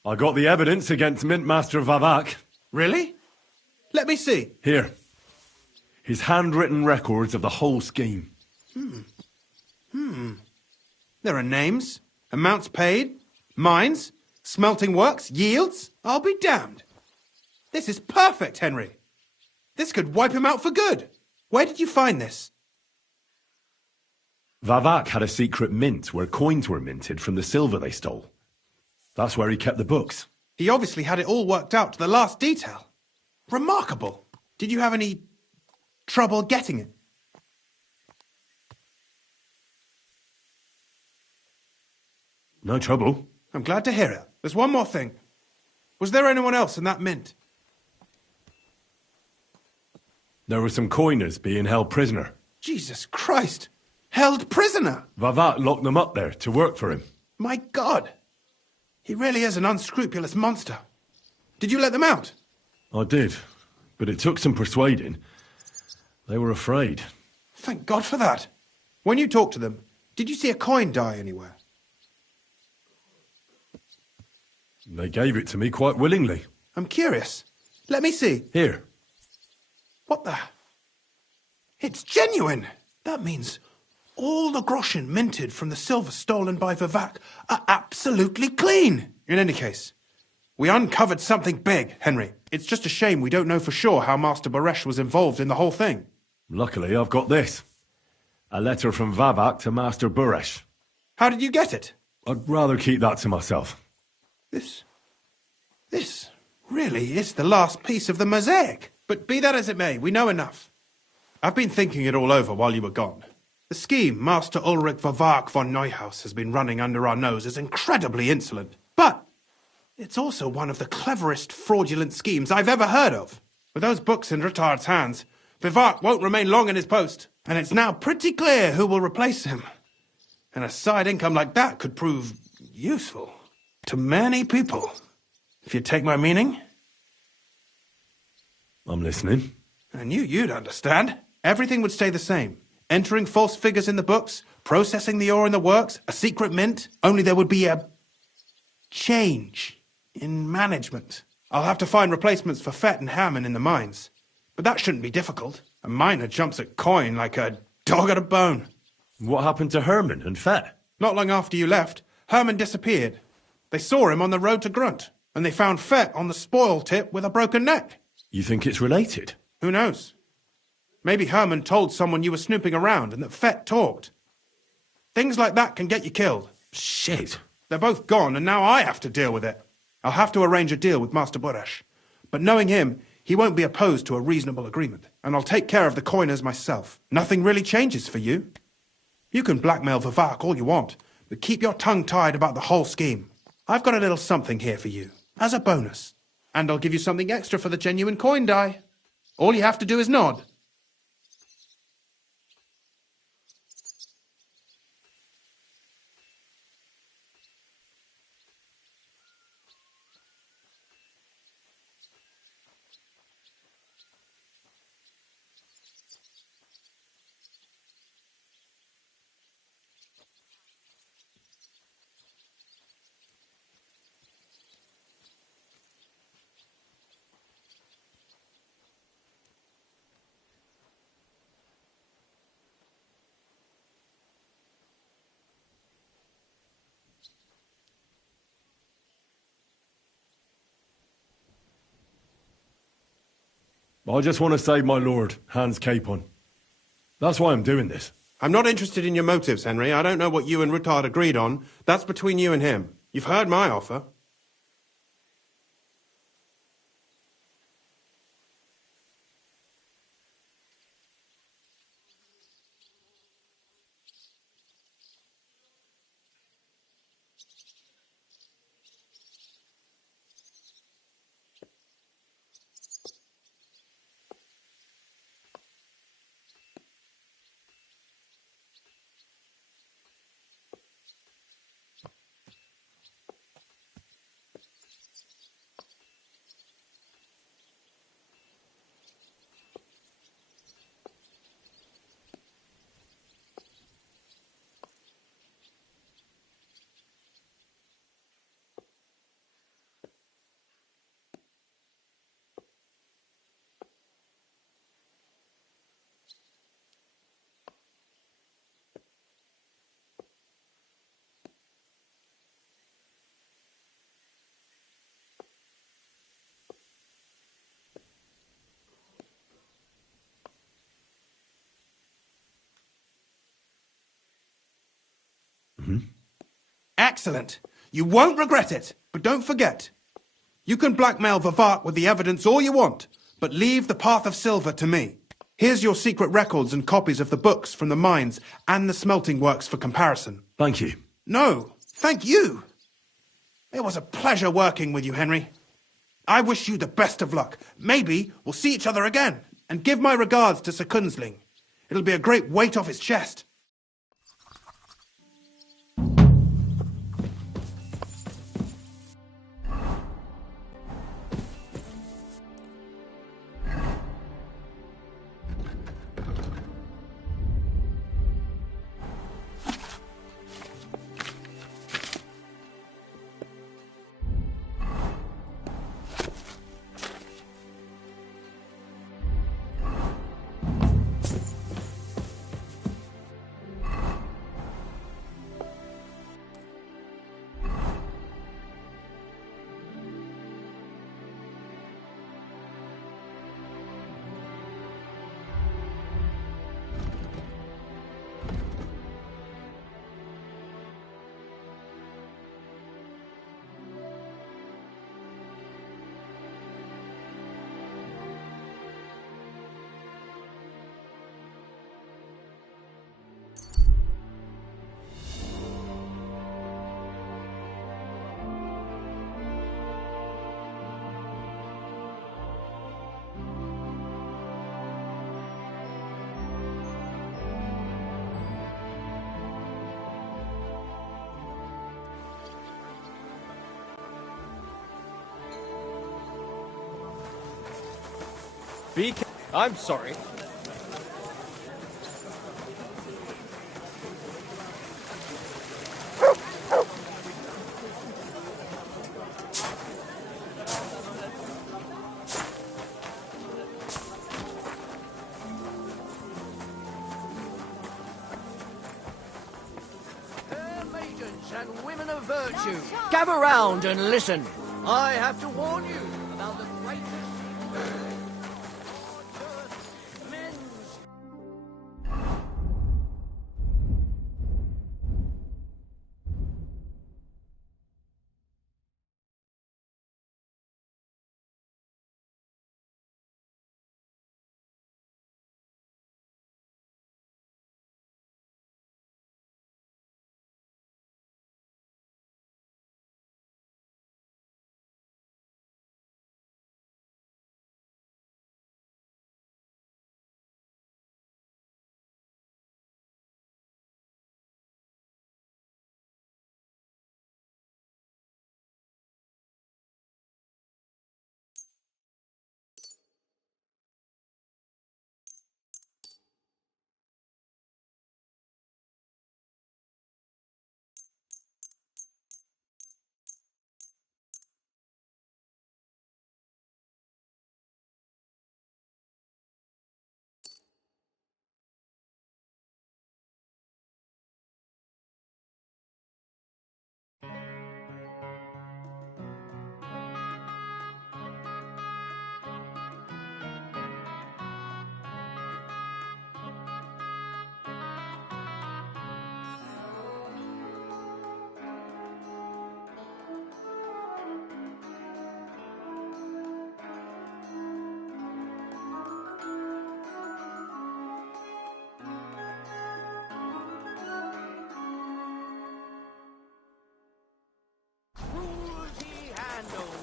I got the evidence against Mintmaster Vavak. Really? Let me see. Here. His handwritten records of the whole scheme. There are names, amounts paid, mines, smelting works, yields. I'll be damned. This is perfect, Henry. This could wipe him out for good. Where did you find this? Vavak had a secret mint where coins were minted from the silver they stole. That's where he kept the books. He obviously had it all worked out to the last detail. Remarkable. Did you have any trouble getting it? No trouble. I'm glad to hear it. There's one more thing. Was there anyone else in that mint? There were some coiners being held prisoner. Jesus Christ! Held prisoner! Vavak locked them up there to work for him. My God! He really is an unscrupulous monster. Did you let them out? I did, but it took some persuading. They were afraid. Thank God for that. When you talked to them, did you see a coin die anywhere? They gave it to me quite willingly. I'm curious. Let me see. Here. What the? It's genuine! That means all the groschen minted from the silver stolen by Vavak are absolutely clean! In any case, we uncovered something big, Henry. It's just a shame we don't know for sure how Master Baresh was involved in the whole thing. Luckily, I've got this. A letter from Vavak to Master Baresh. How did you get it? I'd rather keep that to myself. This really is the last piece of the mosaic. But be that as it may, we know enough. I've been thinking it all over while you were gone. The scheme Master Ulrich Vavak von Neuhaus has been running under our nose is incredibly insolent. But it's also one of the cleverest fraudulent schemes I've ever heard of. With those books in Rittard's hands, Vavak won't remain long in his post, and it's now pretty clear who will replace him. And a side income like that could prove useful to many people, if you take my meaning. I'm listening. I knew you'd understand. Everything would stay the same. Entering false figures in the books, processing the ore in the works, a secret mint, only there would be a change in management. I'll have to find replacements for Fett and Hammond in the mines. But that shouldn't be difficult. A miner jumps at coin like a dog at a bone. What happened to Herman and Fett? Not long after you left, Herman disappeared. They saw him on the road to Grunt, and they found Fett on the spoil tip with a broken neck. You think it's related? Who knows? Maybe Herman told someone you were snooping around and that Fett talked. Things like that can get you killed. Shit. They're both gone, and now I have to deal with it. I'll have to arrange a deal with Master Buresh. But knowing him, he won't be opposed to a reasonable agreement. And I'll take care of the coiners myself. Nothing really changes for you. You can blackmail Vivek all you want, but keep your tongue tied about the whole scheme. I've got a little something here for you, as a bonus. And I'll give you something extra for the genuine coin die. All you have to do is nod. I just want to save my lord, Hans Capon. That's why I'm doing this. I'm not interested in your motives, Henry. I don't know what you and Ruttard agreed on. That's between you and him. You've heard my offer. Excellent. You won't regret it. But don't forget, you can blackmail Vivek with the evidence all you want, but leave the Path of Silver to me. Here's your secret records and copies of the books from the mines and the smelting works for comparison. Thank you. No, thank you. It was a pleasure working with you, Henry. I wish you the best of luck. Maybe we'll see each other again. And give my regards to Sir Kunzling. It'll be a great weight off his chest. I'm sorry. virtue. Gather round and listen. I have to warn you about the greatest...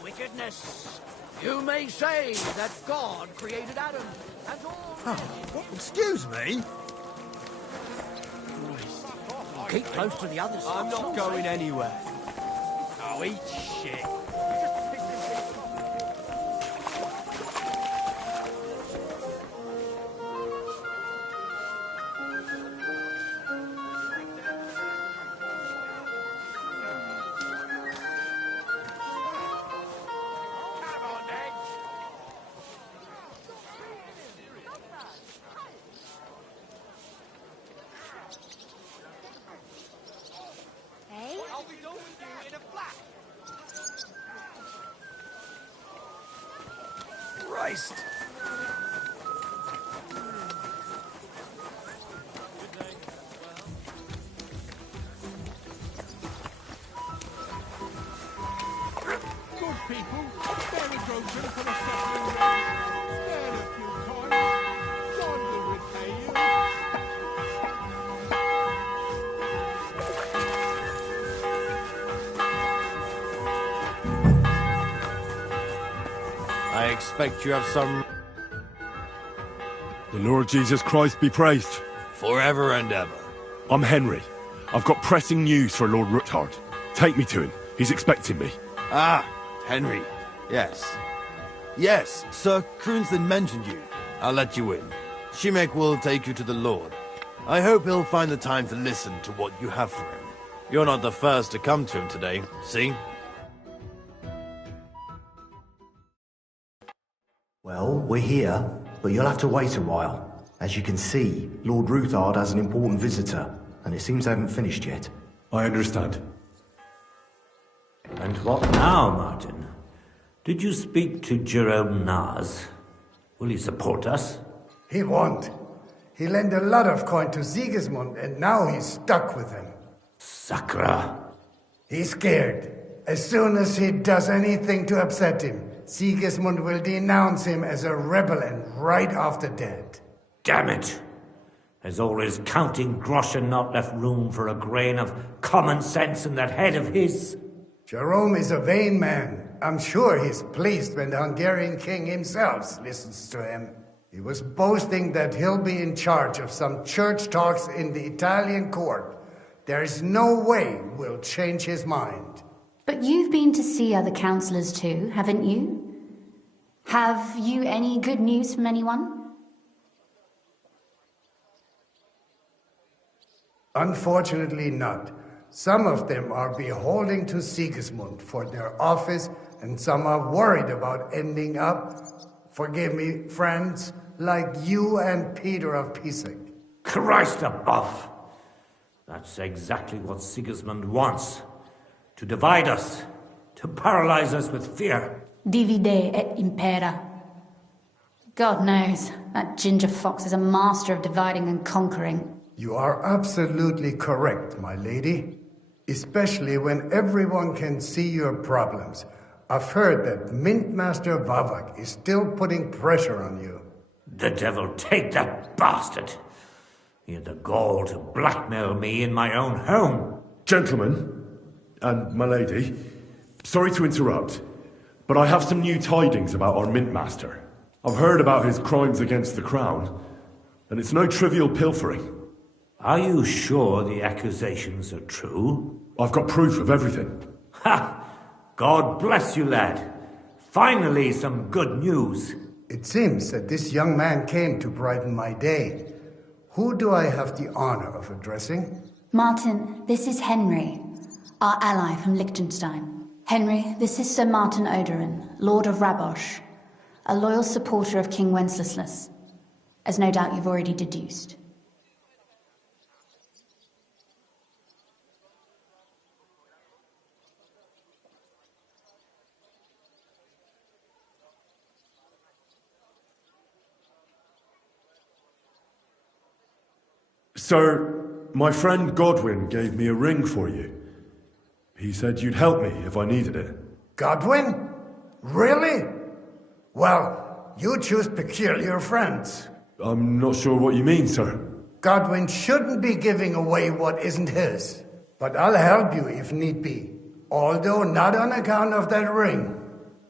Wickedness. You may say that God created Adam and all... Oh, excuse me? Keep close to the others. I'm not going anywhere. Oh, eat shit. Christ! Good people, spare a groschen for the suffering race. Spare a few coins. God will repay you. I expect you have some... The Lord Jesus Christ be praised. Forever and ever. I'm Henry. I've got pressing news for Lord Ruthard. Take me to him. He's expecting me. Ah, Henry. Yes. Yes, Sir Crunston mentioned you. I'll let you in. Shimek will take you to the Lord. I hope he'll find the time to listen to what you have for him. You're not the first to come to him today, see? Well, we're here, but you'll have to wait a while. As you can see, Lord Ruthard has an important visitor, and it seems they haven't finished yet. I understand. And what now, Martin? Did you speak to Jerome Naz? Will he support us? He won't. He lent a lot of coin to Sigismund, and now he's stuck with him. Sakra. He's scared. As soon as he does anything to upset him, Sigismund will denounce him as a rebel and right off the dead. Damn it! Has all his counting groschen not left room for a grain of common sense in that head of his? Jerome is a vain man. I'm sure he's pleased when the Hungarian king himself listens to him. He was boasting that he'll be in charge of some church talks in the Italian court. There's no way we'll change his mind. But you've been to see other councillors too, haven't you? Have you any good news from anyone? Unfortunately not. Some of them are beholden to Sigismund for their office, and some are worried about ending up, forgive me, friends, like you and Peter of Pisak. Christ above! That's exactly what Sigismund wants. To divide us. To paralyze us with fear. Divide et impera. God knows, that ginger fox is a master of dividing and conquering. You are absolutely correct, my lady. Especially when everyone can see your problems. I've heard that Mint Master Vavak is still putting pressure on you. The devil take that bastard! He had the gall to blackmail me in my own home. Gentlemen, and my lady, sorry to interrupt, but I have some new tidings about our Mint Master. I've heard about his crimes against the crown, and it's no trivial pilfering. Are you sure the accusations are true? I've got proof of everything. Ha! God bless you, lad. Finally, some good news. It seems that this young man came to brighten my day. Who do I have the honor of addressing? Martin, this is Henry, our ally from Liechtenstein. Henry, this is Sir Martin Odorin, Lord of Rabosh, a loyal supporter of King Wenceslas, as no doubt you've already deduced. Sir, my friend Godwin gave me a ring for you. He said you'd help me if I needed it. Godwin? Really? Well, you choose peculiar friends. I'm not sure what you mean, sir. Godwin shouldn't be giving away what isn't his. But I'll help you if need be. Although not on account of that ring.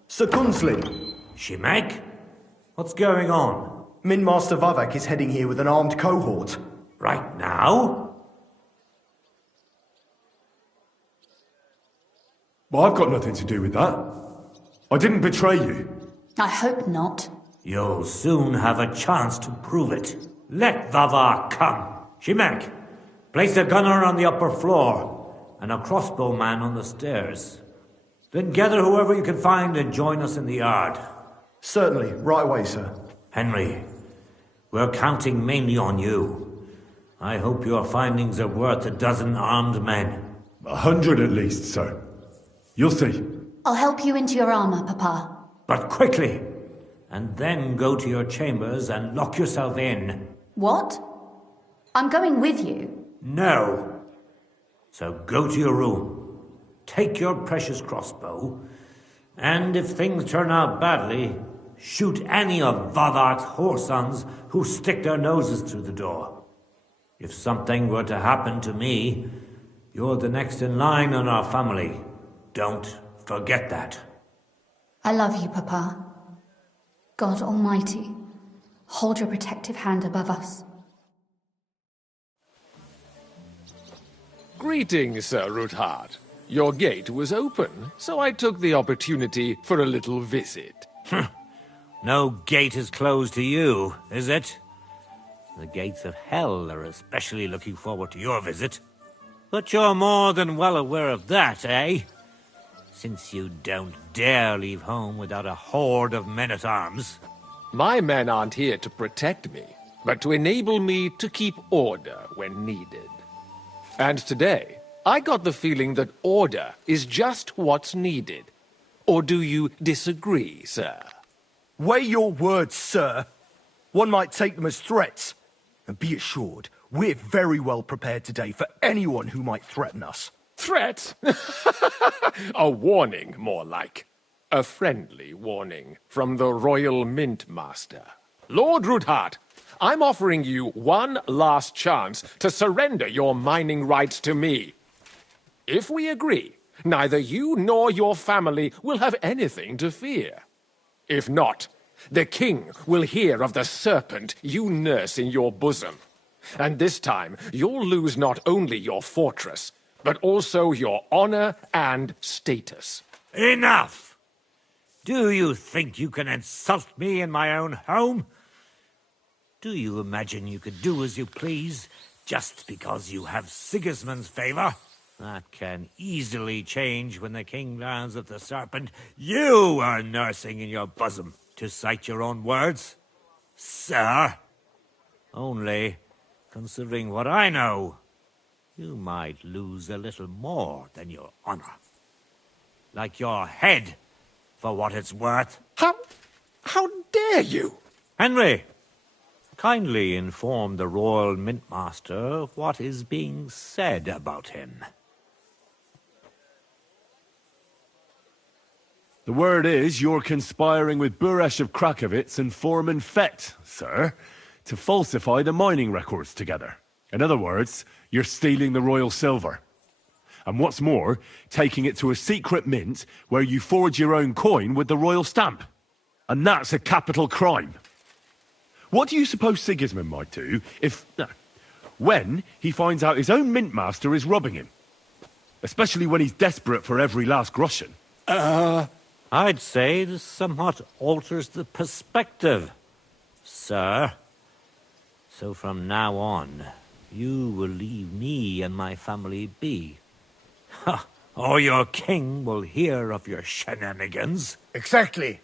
Sir Gunsling. Shimek? What's going on? Mint Master Vavak is heading here with an armed cohort. Right now? Well, I've got nothing to do with that. I didn't betray you. I hope not. You'll soon have a chance to prove it. Let Vavar come. Shimek, place a gunner on the upper floor and a crossbowman on the stairs. Then gather whoever you can find and join us in the yard. Certainly, right away, sir. Henry, we're counting mainly on you. I hope your findings are worth a dozen armed men. 100 at least, sir. You'll see. I'll help you into your armor, Papa. But quickly! And then go to your chambers and lock yourself in. What? I'm going with you. No. So go to your room. Take your precious crossbow. And if things turn out badly, shoot any of Vadark's whoresons who stick their noses through the door. If something were to happen to me, you're the next in line in our family. Don't forget that. I love you, Papa. God Almighty, hold your protective hand above us. Greetings, Sir Ruthard. Your gate was open, so I took the opportunity for a little visit. No gate is closed to you, is it? The gates of hell are especially looking forward to your visit. But you're more than well aware of that, eh? Since you don't dare leave home without a horde of men-at-arms. My men aren't here to protect me, but to enable me to keep order when needed. And today, I got the feeling that order is just what's needed. Or do you disagree, sir? Weigh your words, sir. One might take them as threats. And be assured, we're very well prepared today for anyone who might threaten us. Threat? A warning, more like. A friendly warning from the Royal Mint Master. Lord Ruthard, I'm offering you one last chance to surrender your mining rights to me. If we agree, neither you nor your family will have anything to fear. If not, the king will hear of the serpent you nurse in your bosom. And this time, you'll lose not only your fortress, but also your honor and status. Enough! Do you think you can insult me in my own home? Do you imagine you could do as you please, just because you have Sigismund's favor? That can easily change when the king learns of the serpent you are nursing in your bosom, to cite your own words. Sir, only, considering what I know, you might lose a little more than your honor. like your head, for what it's worth. How dare you? Henry, kindly inform the Royal Mintmaster what is being said about him. The word is you're conspiring with Buresh of Krakowitz and Foreman Fett, sir, to falsify the mining records together. In other words, you're stealing the royal silver. And what's more, taking it to a secret mint where you forge your own coin with the royal stamp. And that's a capital crime. What do you suppose Sigismund might do when he finds out his own mint master is robbing him? Especially when he's desperate for every last groschen. I'd say this somewhat alters the perspective, sir. So from now on, you will leave me and my family be. Or your king will hear of your shenanigans. Exactly.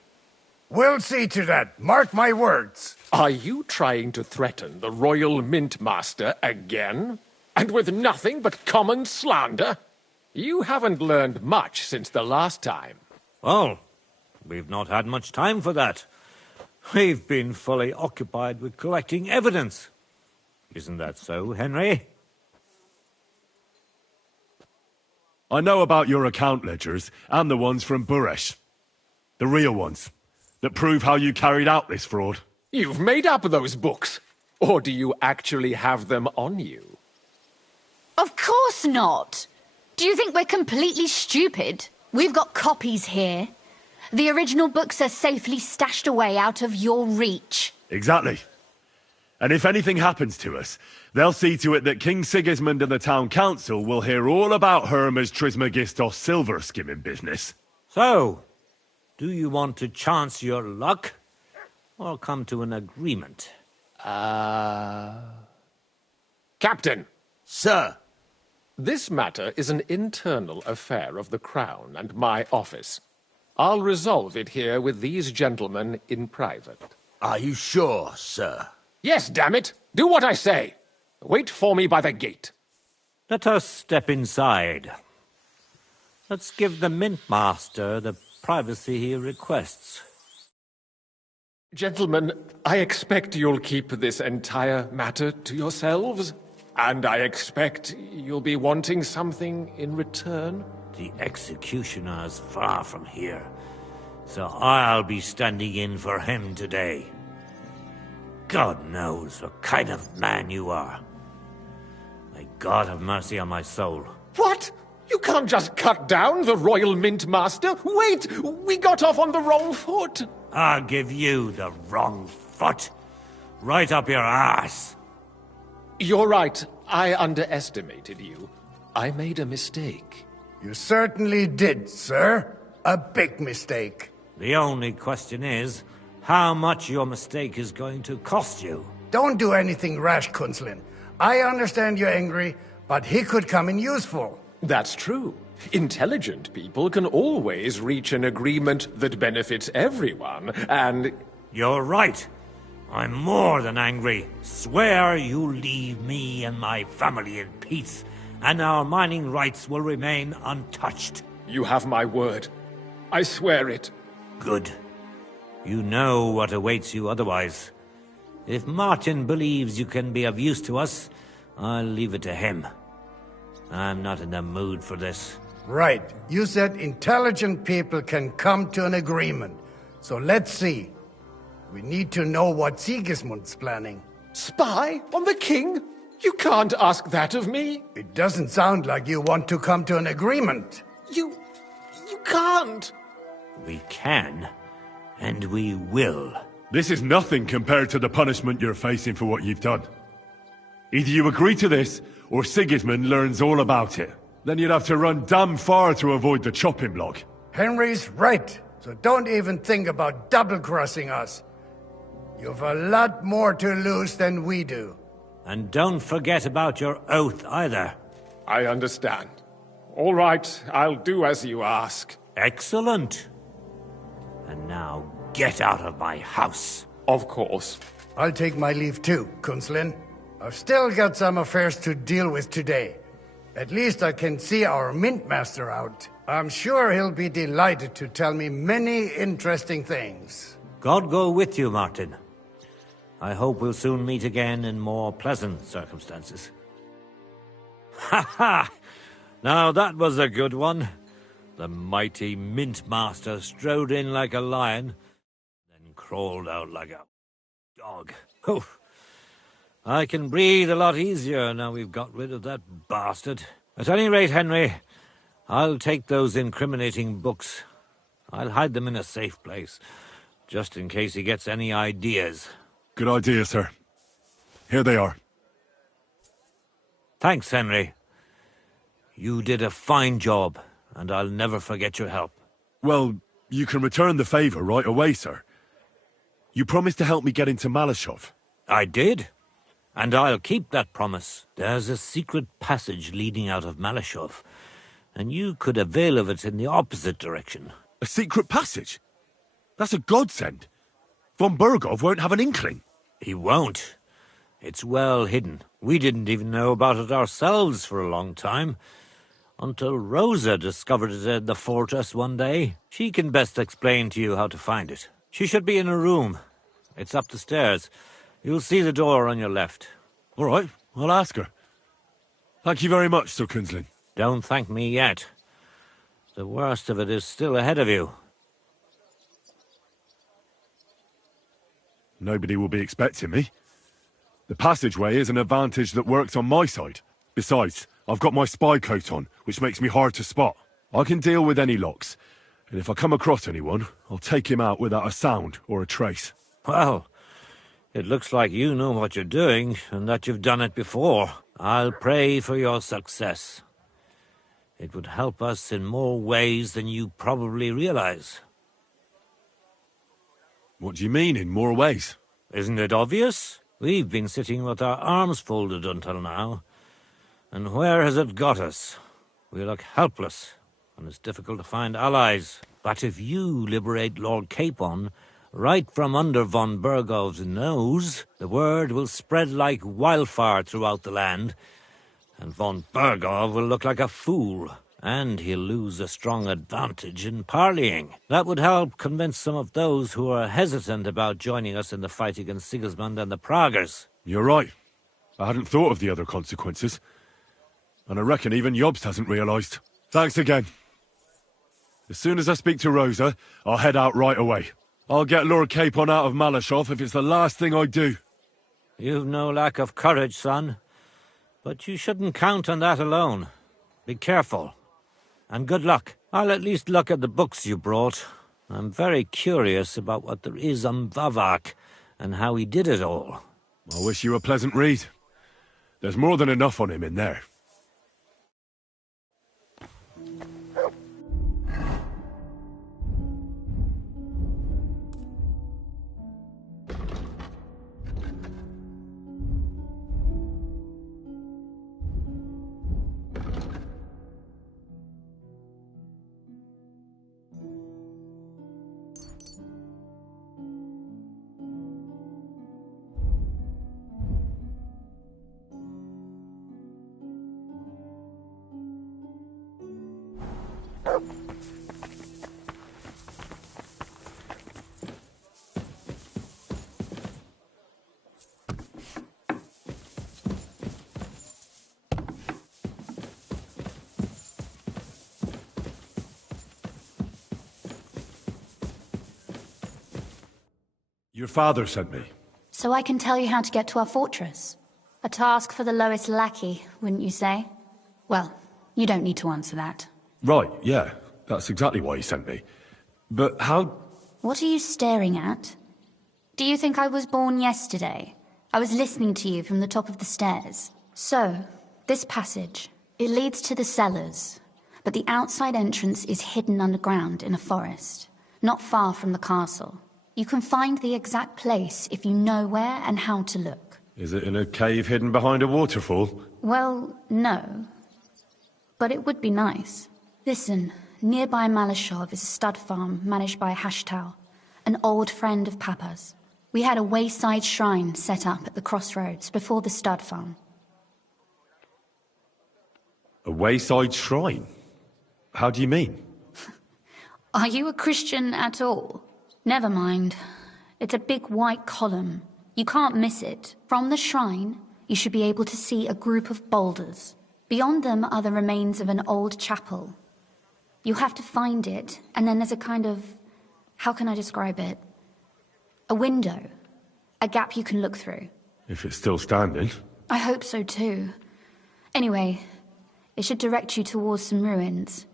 We'll see to that. Mark my words. Are you trying to threaten the Royal Mintmaster again? And with nothing but common slander? You haven't learned much since the last time. Well, we've not had much time for that. We've been fully occupied with collecting evidence. Isn't that so, Henry? I know about your account ledgers and the ones from Buresh. The real ones, that prove how you carried out this fraud. You've made up those books. Or do you actually have them on you? Of course not. Do you think we're completely stupid? We've got copies here. The original books are safely stashed away out of your reach. Exactly. And if anything happens to us, they'll see to it that King Sigismund and the town council will hear all about Hermes Trismegistos silver skimming business. So, do you want to chance your luck, or come to an agreement? Captain! Sir! This matter is an internal affair of the Crown and my office. I'll resolve it here with these gentlemen in private. Are you sure, sir? Yes, damn it! Do what I say! Wait for me by the gate. Let us step inside. Let's give the Mintmaster the privacy he requests. Gentlemen, I expect you'll keep this entire matter to yourselves. And I expect you'll be wanting something in return? The executioner is far from here, so I'll be standing in for him today. God knows what kind of man you are. May God have mercy on my soul. What? You can't just cut down the Royal Mintmaster. Wait! We got off on the wrong foot. I'll give you the wrong foot. Right up your ass. You're right. I underestimated you. I made a mistake. You certainly did, sir. A big mistake. The only question is, how much your mistake is going to cost you. Don't do anything rash, Kunslin. I understand you're angry, but he could come in useful. That's true. Intelligent people can always reach an agreement that benefits everyone, and... You're right. I'm more than angry. Swear you leave me and my family in peace, and our mining rights will remain untouched. You have my word. I swear it. Good. You know what awaits you otherwise. If Martin believes you can be of use to us, I'll leave it to him. I'm not in the mood for this. Right. You said intelligent people can come to an agreement. So let's see. We need to know what Sigismund's planning. Spy on the king? You can't ask that of me. It doesn't sound like you want to come to an agreement. You can't. We can, and we will. This is nothing compared to the punishment you're facing for what you've done. Either you agree to this, or Sigismund learns all about it. Then you'd have to run damn far to avoid the chopping block. Henry's right, so don't even think about double-crossing us. You've a lot more to lose than we do. And don't forget about your oath either. I understand. All right, I'll do as you ask. Excellent. And now get out of my house. Of course. I'll take my leave too, Kunslin. I've still got some affairs to deal with today. At least I can see our mint master out. I'm sure he'll be delighted to tell me many interesting things. God go with you, Martin. I hope we'll soon meet again in more pleasant circumstances. Ha ha! Now that was a good one. The mighty Mint Master strode in like a lion, then crawled out like a dog. Oof. I can breathe a lot easier now we've got rid of that bastard. At any rate, Henry, I'll take those incriminating books. I'll hide them in a safe place, just in case he gets any ideas. Good idea, sir. Here they are. Thanks, Henry. You did a fine job, and I'll never forget your help. Well, you can return the favor right away, sir. You promised to help me get into Malashov. I did, and I'll keep that promise. There's a secret passage leading out of Malashov, and you could avail of it in the opposite direction. A secret passage? That's a godsend. Von Bergov won't have an inkling. He won't. It's well hidden. We didn't even know about it ourselves for a long time, until Rosa discovered it in the fortress one day. She can best explain to you how to find it. She should be in her room. It's up the stairs. You'll see the door on your left. All right, I'll ask her. Thank you very much, Sir Kunzlin. Don't thank me yet. The worst of it is still ahead of you. Nobody will be expecting me. The passageway is an advantage that works on my side. Besides, I've got my spy coat on, which makes me hard to spot. I can deal with any locks, and if I come across anyone, I'll take him out without a sound or a trace. Well, it looks like you know what you're doing, and that you've done it before. I'll pray for your success. It would help us in more ways than you probably realize. What do you mean, in more ways? Isn't it obvious? We've been sitting with our arms folded until now. And where has it got us? We look helpless, and it's difficult to find allies. But if you liberate Lord Capon, right from under von Bergov's nose, the word will spread like wildfire throughout the land, and von Bergov will look like a fool, and he'll lose a strong advantage in parleying. That would help convince some of those who are hesitant about joining us in the fight against Sigismund and the Praguers. You're right. I hadn't thought of the other consequences. And I reckon even Jobst hasn't realised. Thanks again. As soon as I speak to Rosa, I'll head out right away. I'll get Lord Capon out of Malashov if it's the last thing I do. You've no lack of courage, son. But you shouldn't count on that alone. Be careful. And good luck. I'll at least look at the books you brought. I'm very curious about what there is on Vavak and how he did it all. I wish you a pleasant read. There's more than enough on him in there. Your father sent me. So I can tell you how to get to our fortress. A task for the lowest lackey, wouldn't you say? Well, you don't need to answer that. Right, yeah. That's exactly why he sent me. But how... What are you staring at? Do you think I was born yesterday? I was listening to you from the top of the stairs. So, this passage, it leads to the cellars, but the outside entrance is hidden underground in a forest, not far from the castle. You can find the exact place if you know where and how to look. Is it in a cave hidden behind a waterfall? Well, no. But it would be nice. Listen, nearby Malashov is a stud farm managed by Hashtal, an old friend of Papa's. We had a wayside shrine set up at the crossroads before the stud farm. A wayside shrine? How do you mean? Are you a Christian at all? Never mind. It's a big white column. You can't miss it. From the shrine, you should be able to see a group of boulders. Beyond them are the remains of an old chapel. You have to find it, and then there's a kind of... how can I describe it? A window. A gap you can look through. If it's still standing. I hope so too. Anyway, it should direct you towards some ruins.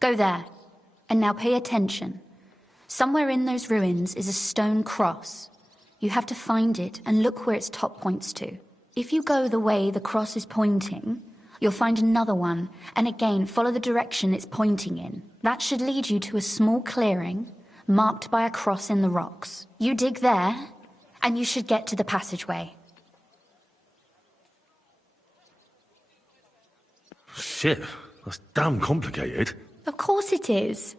Go there. And now pay attention. Somewhere in those ruins is a stone cross. You have to find it and look where its top points to. If you go the way the cross is pointing, you'll find another one, and again follow the direction it's pointing in. That should lead you to a small clearing, marked by a cross in the rocks. You dig there, and you should get to the passageway. Shit, that's damn complicated. Of course it is.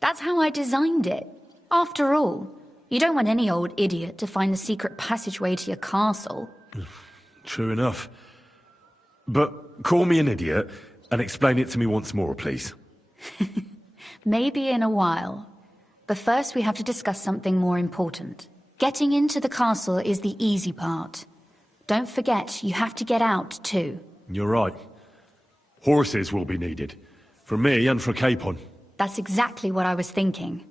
That's how I designed it. After all, you don't want any old idiot to find the secret passageway to your castle. True enough. But call me an idiot and explain it to me once more, please. Maybe in a while. But first we have to discuss something more important. Getting into the castle is the easy part. Don't forget, you have to get out too. You're right. Horses will be needed. For me and for Capon. That's exactly what I was thinking.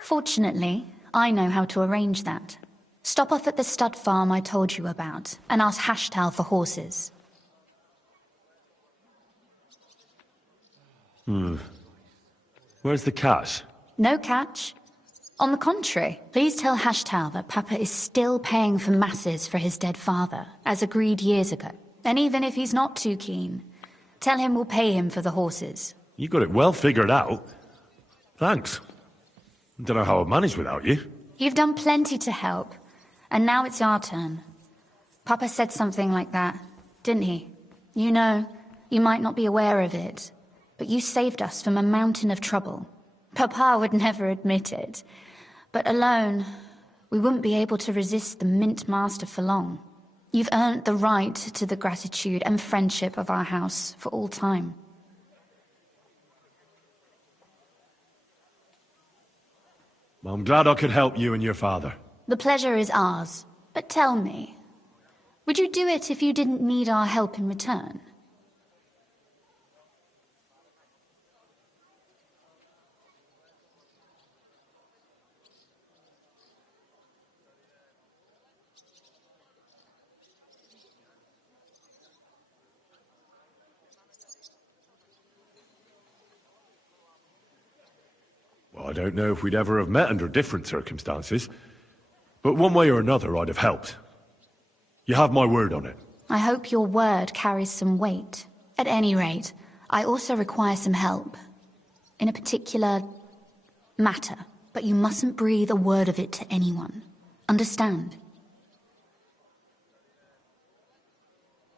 Fortunately, I know how to arrange that. Stop off at the stud farm I told you about, and ask Hashtal for horses. Where's the cash? No catch. On the contrary, please tell Hashtal that Papa is still paying for masses for his dead father, as agreed years ago. And even if he's not too keen, tell him we'll pay him for the horses. You got it well figured out. Thanks. Don't know how I'd manage without you. You've done plenty to help, and now it's our turn. Papa said something like that, didn't he? You know, you might not be aware of it, but you saved us from a mountain of trouble. Papa would never admit it, but alone, we wouldn't be able to resist the Mint Master for long. You've earned the right to the gratitude and friendship of our house for all time. I'm glad I could help you and your father. The pleasure is ours. But tell me, would you do it if you didn't need our help in return? Well, I don't know if we'd ever have met under different circumstances, but one way or another I'd have helped. You have my word on it. I hope your word carries some weight. At any rate, I also require some help. In a particular matter, but you mustn't breathe a word of it to anyone. Understand?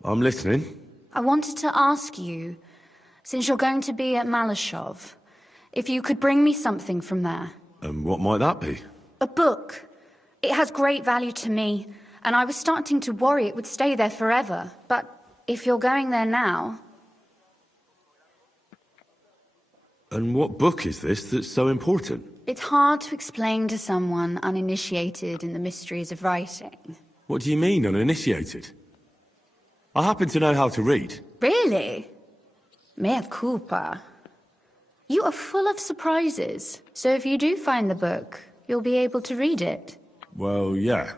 I'm listening. I wanted to ask you, since you're going to be at Malashov, if you could bring me something from there. And what might that be? A book. It has great value to me, and I was starting to worry it would stay there forever. But if you're going there now... And what book is this that's so important? It's hard to explain to someone uninitiated in the mysteries of writing. What do you mean, uninitiated? I happen to know how to read. Really? Mea culpa. You are full of surprises, so if you do find the book, you'll be able to read it. Well, yeah.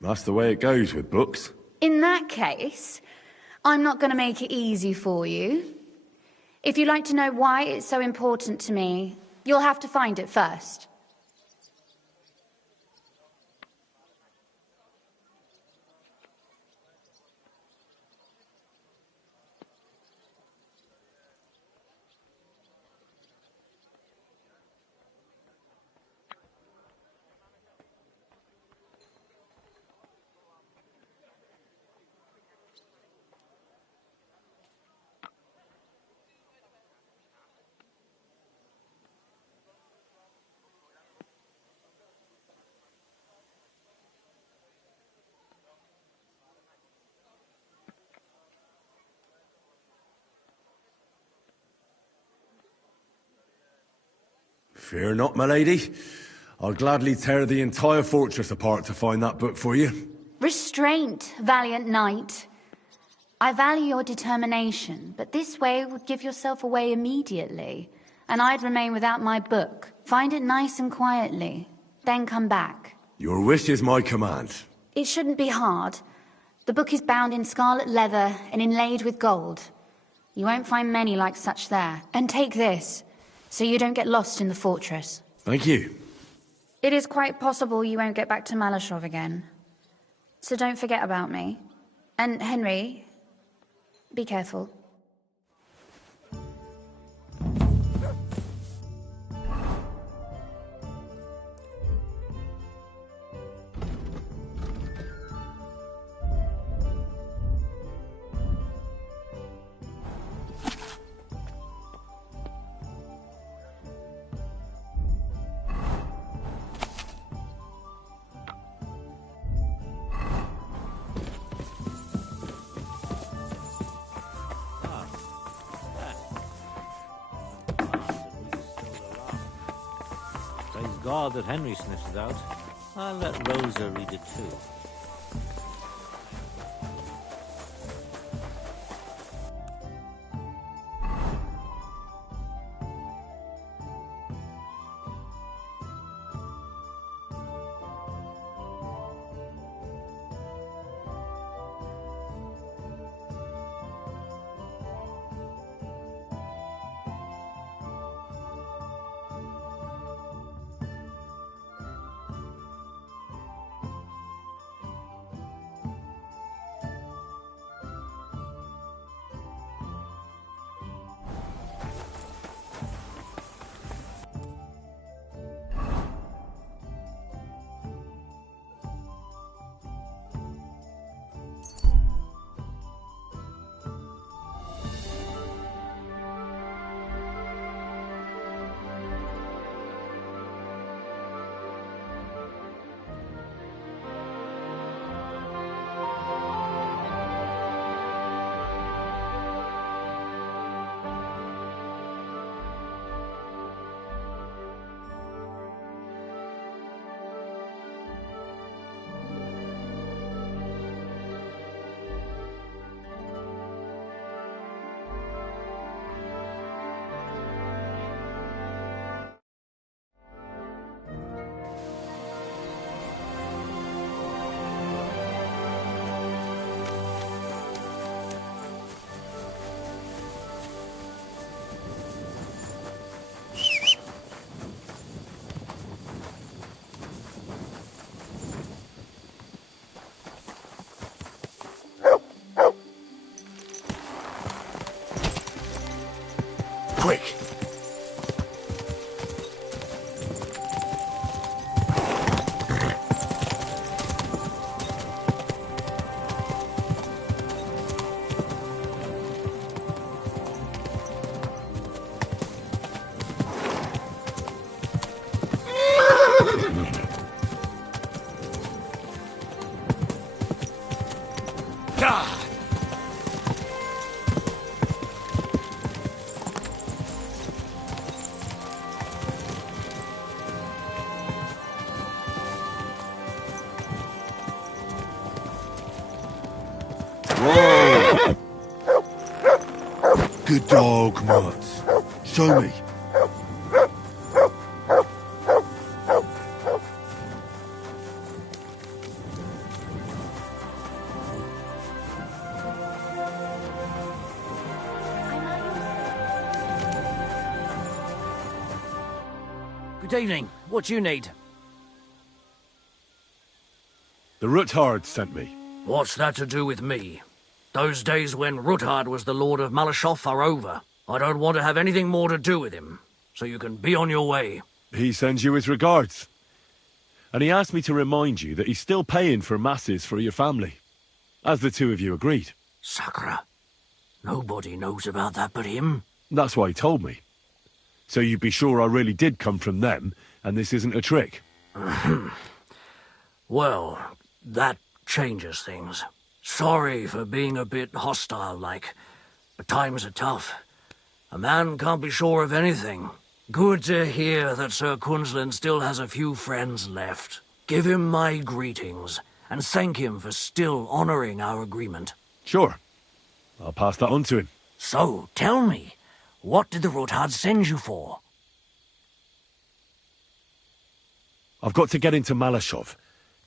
That's the way it goes with books. In that case, I'm not going to make it easy for you. If you'd like to know why it's so important to me, you'll have to find it first. Fear not, my lady. I'll gladly tear the entire fortress apart to find that book for you. Restraint, valiant knight. I value your determination, but this way would give yourself away immediately, and I'd remain without my book. Find it nice and quietly, then come back. Your wish is my command. It shouldn't be hard. The book is bound in scarlet leather and inlaid with gold. You won't find many like such there. And take this, so you don't get lost in the fortress. Thank you. It is quite possible you won't get back to Malashov again. So don't forget about me. And Henry, be careful. God that Henry sniffs it out. I'll let Rosa read it too. Quick! Good dog, Mats. Show me. Good evening. What do you need? The Ruthard sent me. What's that to do with me? Those days when Ruthard was the Lord of Malashov are over. I don't want to have anything more to do with him, so you can be on your way. He sends you his regards. And he asked me to remind you that he's still paying for masses for your family, as the two of you agreed. Sakra. Nobody knows about that but him. That's why he told me. So you'd be sure I really did come from them, and this isn't a trick. Well, that changes things. Sorry for being a bit hostile-like, but times are tough. A man can't be sure of anything. Good to hear that Sir Quinlan still has a few friends left. Give him my greetings, and thank him for still honoring our agreement. Sure. I'll pass that on to him. So, tell me, what did the Ruthard send you for? I've got to get into Malashov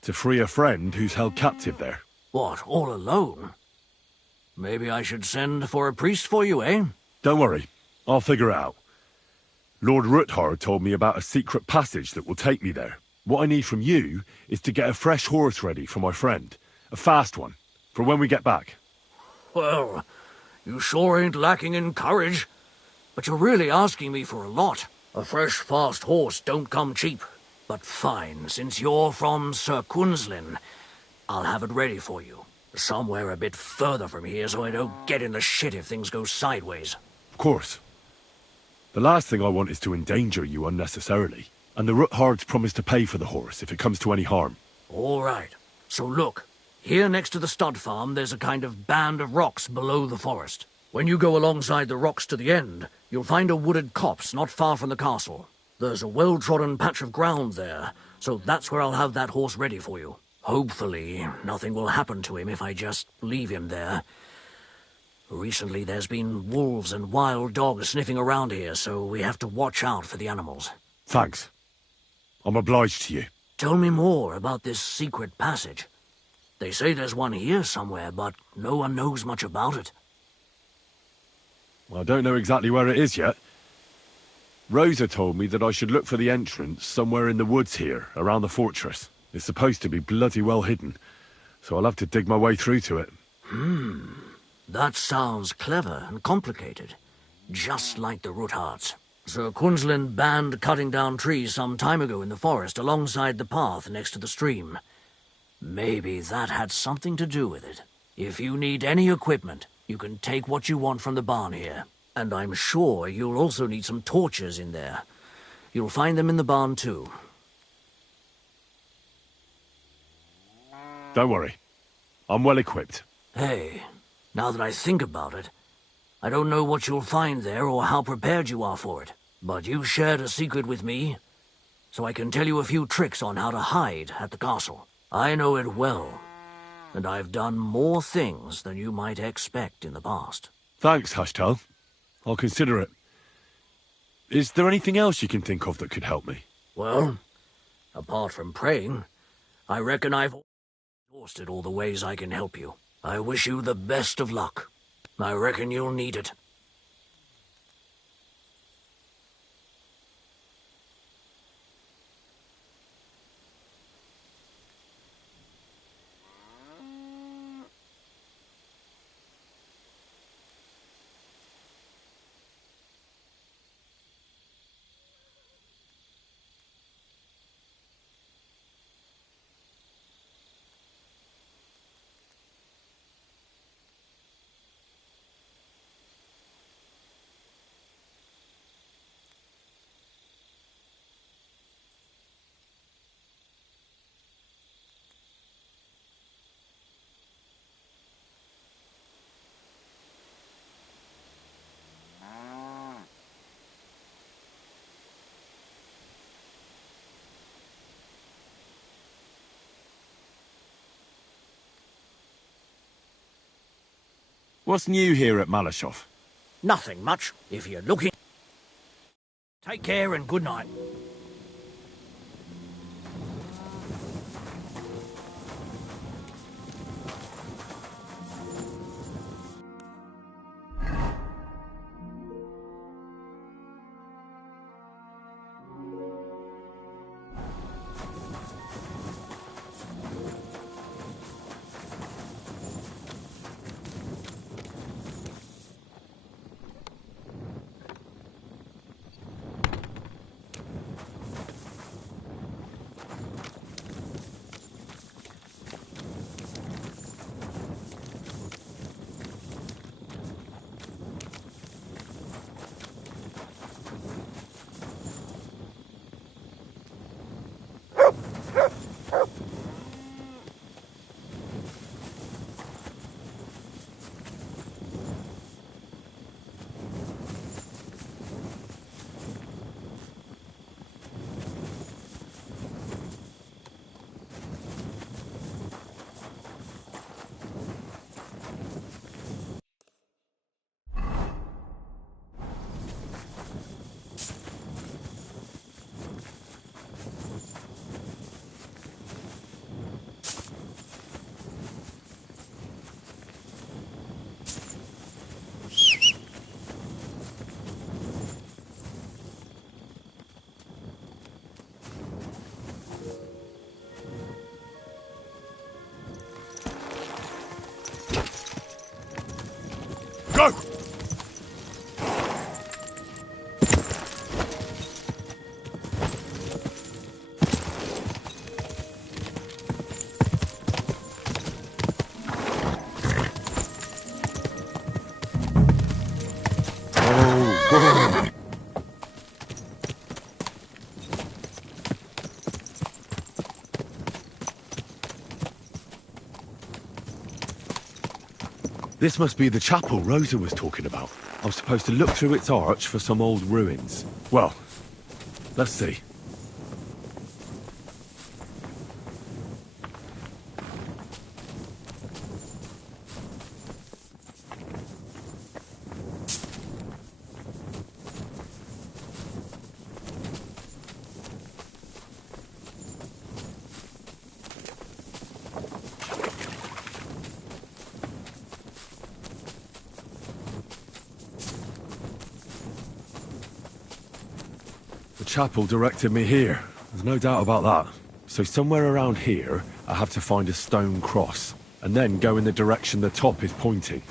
to free a friend who's held captive there. What, all alone? Maybe I should send for a priest for you, eh? Don't worry. I'll figure it out. Lord Ruthard told me about a secret passage that will take me there. What I need from you is to get a fresh horse ready for my friend. A fast one, for when we get back. Well, you sure ain't lacking in courage. But you're really asking me for a lot. A fresh, fast horse don't come cheap. But fine, since you're from Sir Quinlan, I'll have it ready for you. Somewhere a bit further from here so I don't get in the shit if things go sideways. Of course. The last thing I want is to endanger you unnecessarily. And the Ruthards promised to pay for the horse if it comes to any harm. All right. So look, here next to the stud farm there's a kind of band of rocks below the forest. When you go alongside the rocks to the end, you'll find a wooded copse not far from the castle. There's a well-trodden patch of ground there, so that's where I'll have that horse ready for you. Hopefully, nothing will happen to him if I just leave him there. Recently, there's been wolves and wild dogs sniffing around here, so we have to watch out for the animals. Thanks. I'm obliged to you. Tell me more about this secret passage. They say there's one here somewhere, but no one knows much about it. I don't know exactly where it is yet. Rosa told me that I should look for the entrance somewhere in the woods here, around the fortress. It's supposed to be bloody well hidden, so I'll have to dig my way through to it. That sounds clever and complicated. Just like the Ruthards. Sir Quinlan banned cutting down trees some time ago in the forest alongside the path next to the stream. Maybe that had something to do with it. If you need any equipment, you can take what you want from the barn here. And I'm sure you'll also need some torches in there. You'll find them in the barn too. Don't worry. I'm well equipped. Hey, now that I think about it, I don't know what you'll find there or how prepared you are for it. But you shared a secret with me, so I can tell you a few tricks on how to hide at the castle. I know it well, and I've done more things than you might expect in the past. Thanks, Hashtal. I'll consider it. Is there anything else you can think of that could help me? Well, apart from praying, I reckon I've exhausted all the ways I can help you. I wish you the best of luck. I reckon you'll need it. What's new here at Malashov? Nothing much. If you're looking... Take care and good night. This must be the chapel Rosa was talking about. I was supposed to look through its arch for some old ruins. Well, let's see. The chapel directed me here. There's no doubt about that. So somewhere around here, I have to find a stone cross, and then go in the direction the top is pointing.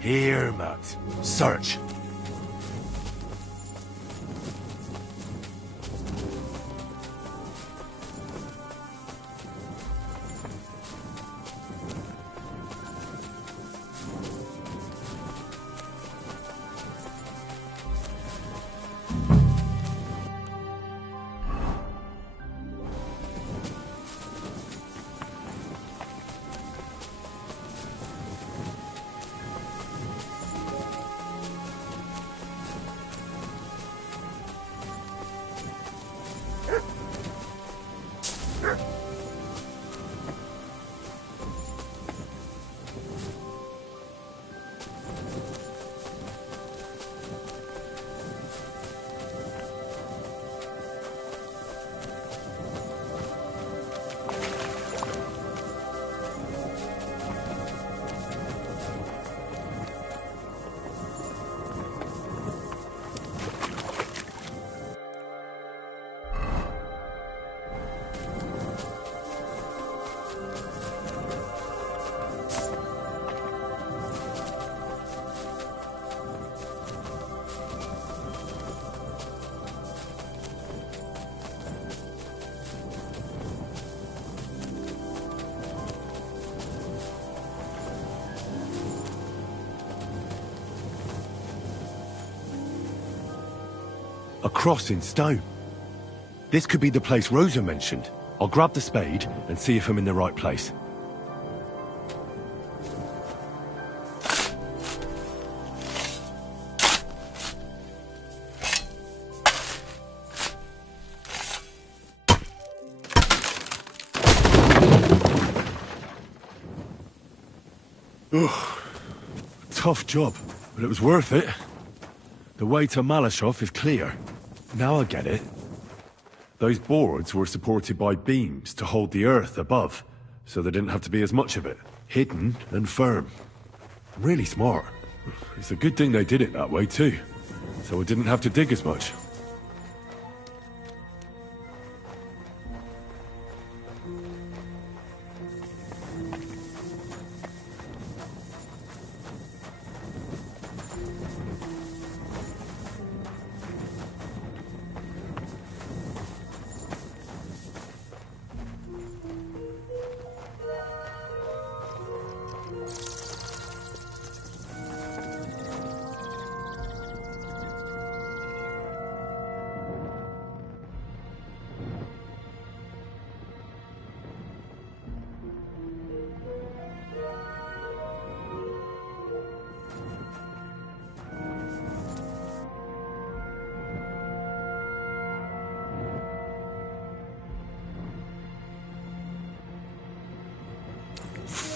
Here, Matt. Search. A cross in stone. This could be the place Rosa mentioned. I'll grab the spade and see if I'm in the right place. Tough job, but it was worth it. The way to Malashov is clear. Now I get it. Those boards were supported by beams to hold the earth above, so there didn't have to be as much of it. Hidden and firm. Really smart. It's a good thing they did it that way too, so I didn't have to dig as much.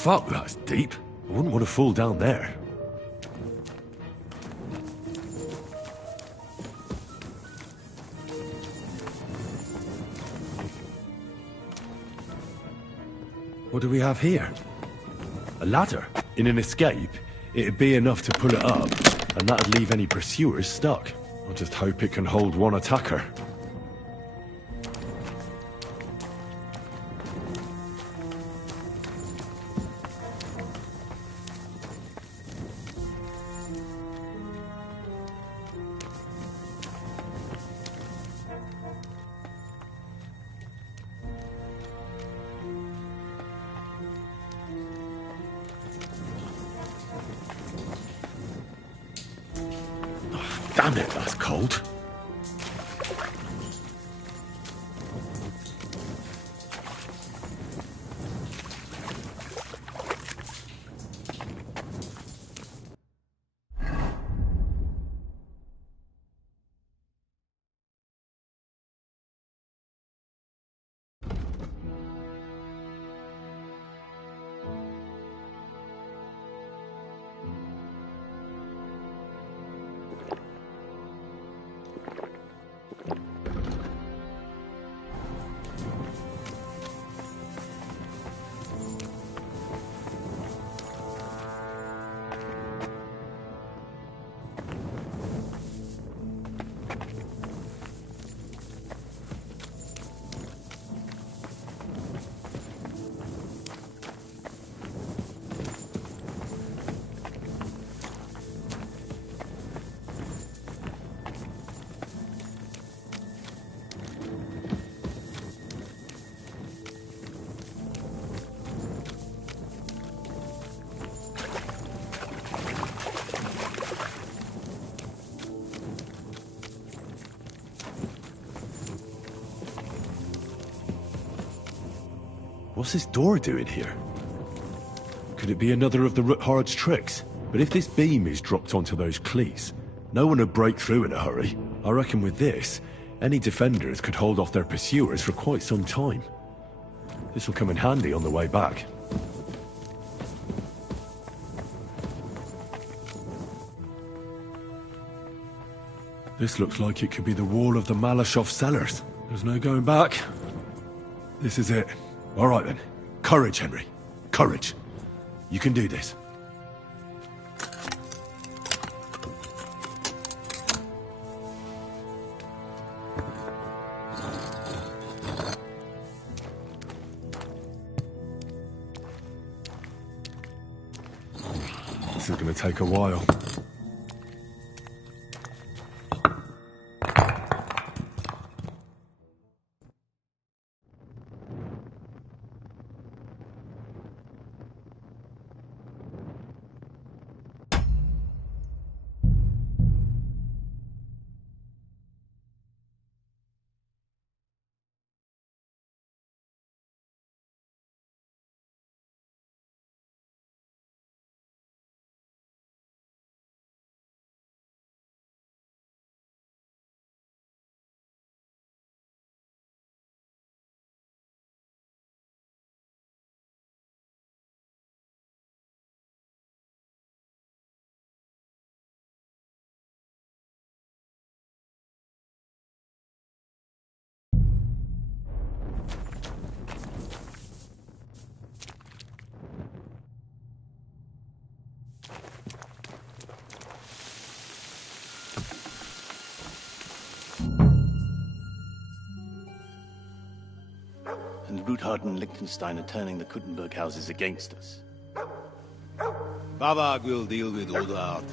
Fuck, that's deep. I wouldn't want to fall down there. What do we have here? A ladder. In an escape, it'd be enough to pull it up, and that'd leave any pursuers stuck. I'll just hope it can hold one attacker. Damn it, that's cold. What's this door doing here? Could it be another of the Ruthard's tricks? But if this beam is dropped onto those cleats, no one would break through in a hurry. I reckon with this, any defenders could hold off their pursuers for quite some time. This will come in handy on the way back. This looks like it could be the wall of the Malashov cellars. There's no going back. This is it. All right then. Courage, Henry. Courage. You can do this. This is going to take a while. Ruthard and Liechtenstein are turning the Kuttenberg houses against us. Bavag will deal with Ruthard.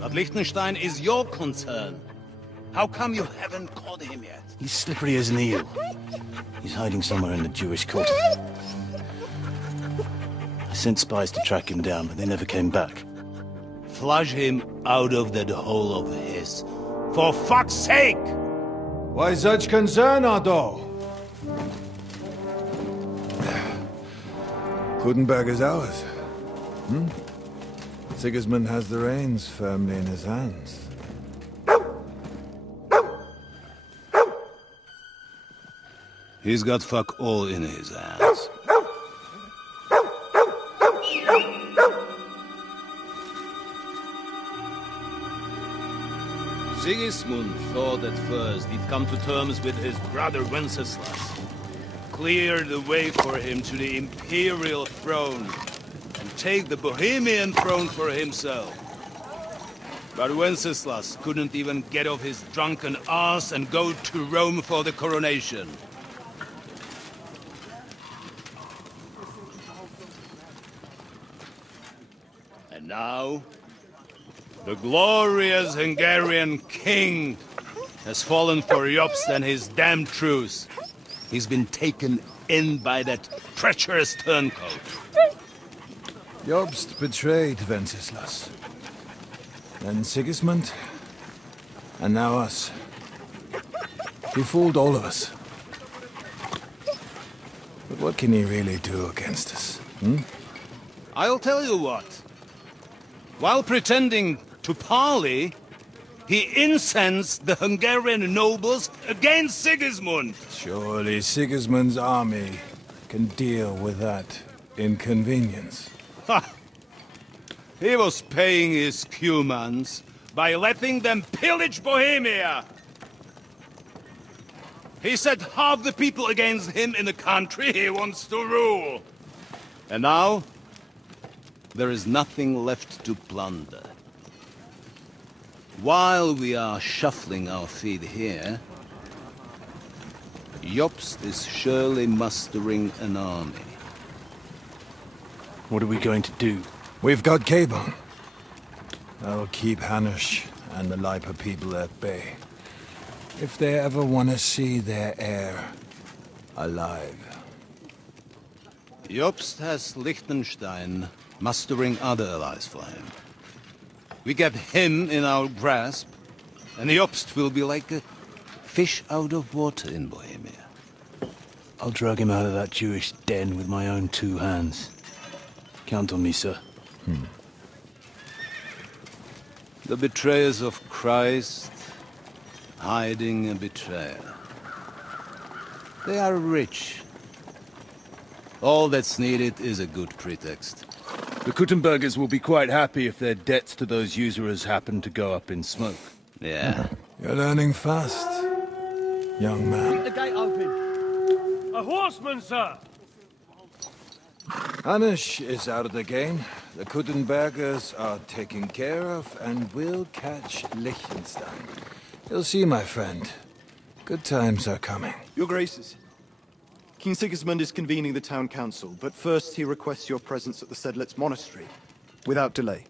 But Liechtenstein is your concern. How come you haven't caught him yet? He's slippery as an eel. He's hiding somewhere in the Jewish quarter. I sent spies to track him down, but they never came back. Flush him out of that hole of his. For fuck's sake! Why such concern, Otto? Kuttenberg is ours. Sigismund has the reins firmly in his hands. He's got fuck all in his hands. Sigismund thought at first he'd come to terms with his brother Wenceslas, clear the way for him to the imperial throne, and take the Bohemian throne for himself. But Wenceslas couldn't even get off his drunken ass and go to Rome for the coronation. And now, the glorious Hungarian king has fallen for Jobst and his damned truce. He's been taken in by that treacherous turncoat. Jobst betrayed Wenceslas. Then Sigismund. And now us. He fooled all of us. But what can he really do against us? I'll tell you what. While pretending to parley, he incensed the Hungarian nobles against Sigismund. Surely Sigismund's army can deal with that inconvenience. Ha! He was paying his Cumans by letting them pillage Bohemia. He set half the people against him in the country he wants to rule. And now, there is nothing left to plunder. While we are shuffling our feet here, Jobst is surely mustering an army. What are we going to do? We've got Cabon. I'll keep Hanush and the Lipa people at bay. If they ever want to see their heir alive. Jobst has Liechtenstein mustering other allies for him. We get him in our grasp, and Jobst will be like a fish out of water in Bohemia. I'll drag him out of that Jewish den with my own 2 hands. Count on me, sir. The betrayers of Christ, hiding a betrayer. They are rich. All that's needed is a good pretext. The Kuttenbergers will be quite happy if their debts to those usurers happen to go up in smoke. Yeah. You're learning fast, young man. Keep the gate open. A horseman, sir! Hanush is out of the game. The Kuttenbergers are taken care of, and we'll catch Liechtenstein. You'll see, my friend. Good times are coming. Your Graces, King Sigismund is convening the town council, but first he requests your presence at the Sedlitz monastery, without delay.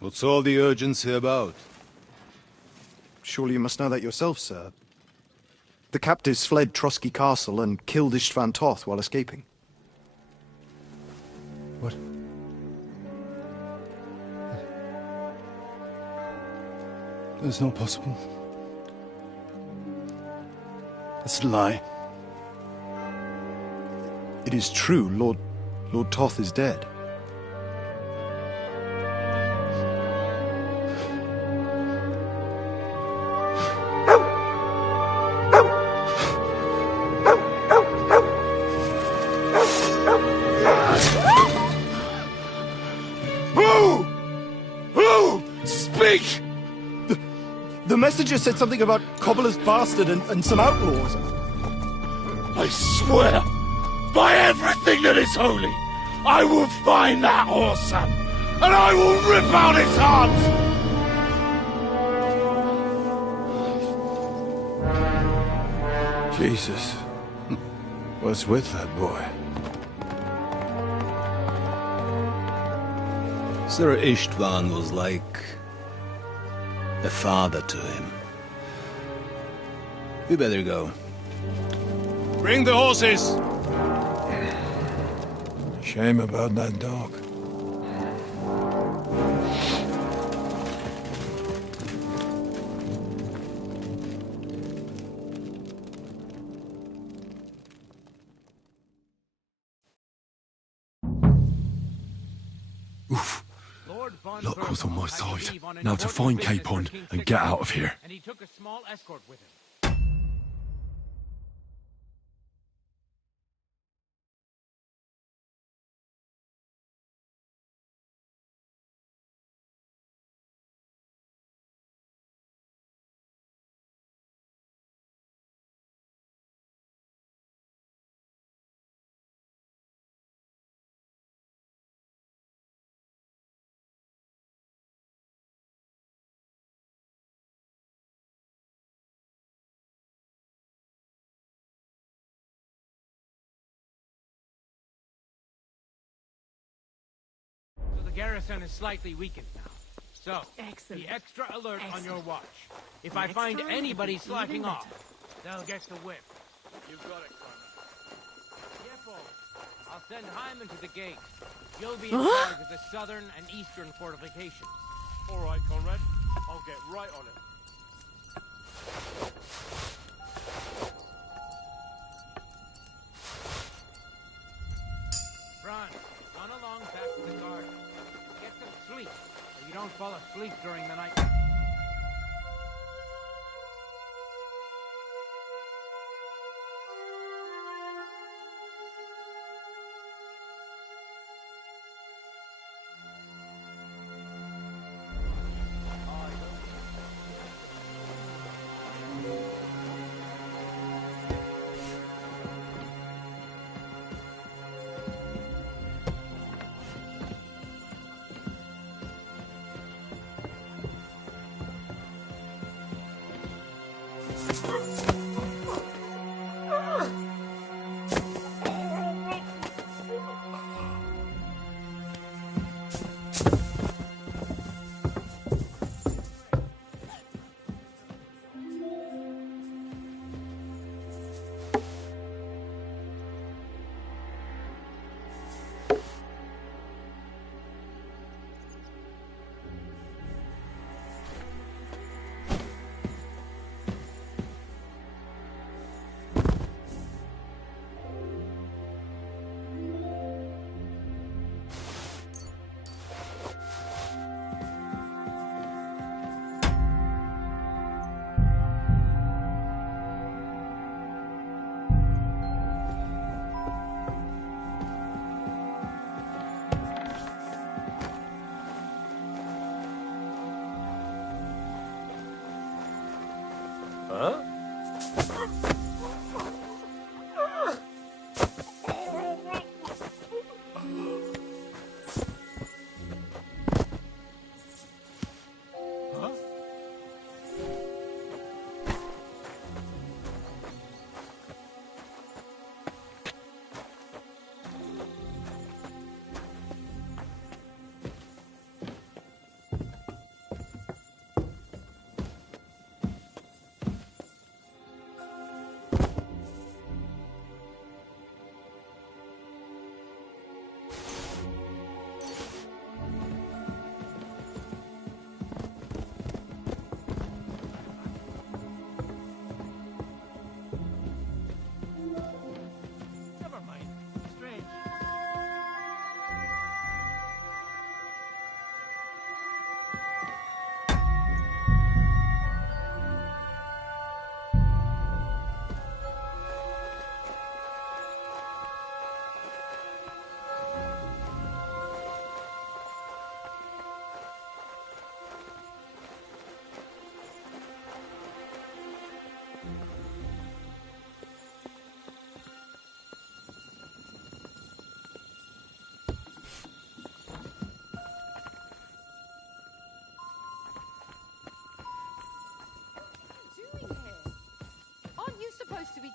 What's all the urgency about? Surely you must know that yourself, sir. The captives fled Trotsky Castle and killed Istvan Toth while escaping. What? That's not possible. That's a lie. It is true, Lord Toth is dead. Who? Speak! The messenger said something about Cobbler's bastard and some outlaws. I swear, by everything that is holy, I will find that whoreson, and I will rip out his heart! Jesus. What's with that boy? Sir Istvan was like a father to him. We better go. Bring the horses! Shame about that dog. Luck was on my side. Now to find Capon and get out of here. And he took a small escort with him. So the garrison is slightly weakened now. So, be extra alert on your watch. If I find anybody slacking off, they'll get the whip. You've got it, Cormac. Careful. I'll send Hyman to the gate. You'll be in charge of the southern and eastern fortifications. All right, Conrad. I'll get right on it. Franz, run along back to the garden. Get some sleep, so you don't fall asleep during the night. Huh?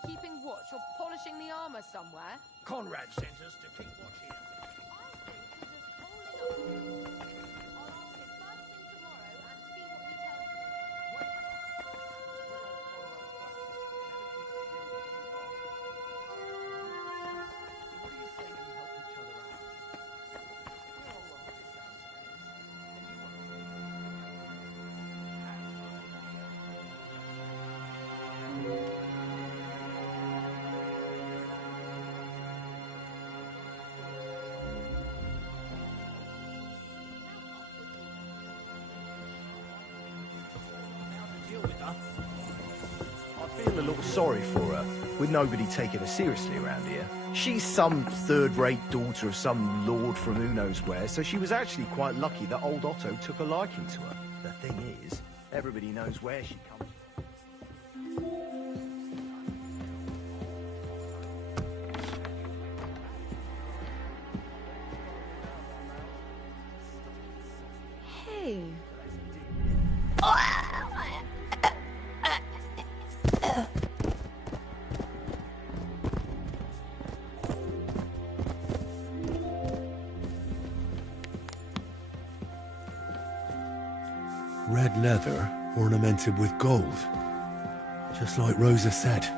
keeping watch or polishing the armor somewhere? Conrad sent us to keep watch here. I feel a little sorry for her, with nobody taking her seriously around here. She's some third-rate daughter of some lord from who knows where, so she was actually quite lucky that old Otto took a liking to her. The thing is, everybody knows where she comes from. Hey. Red leather ornamented with gold, just like Rosa said.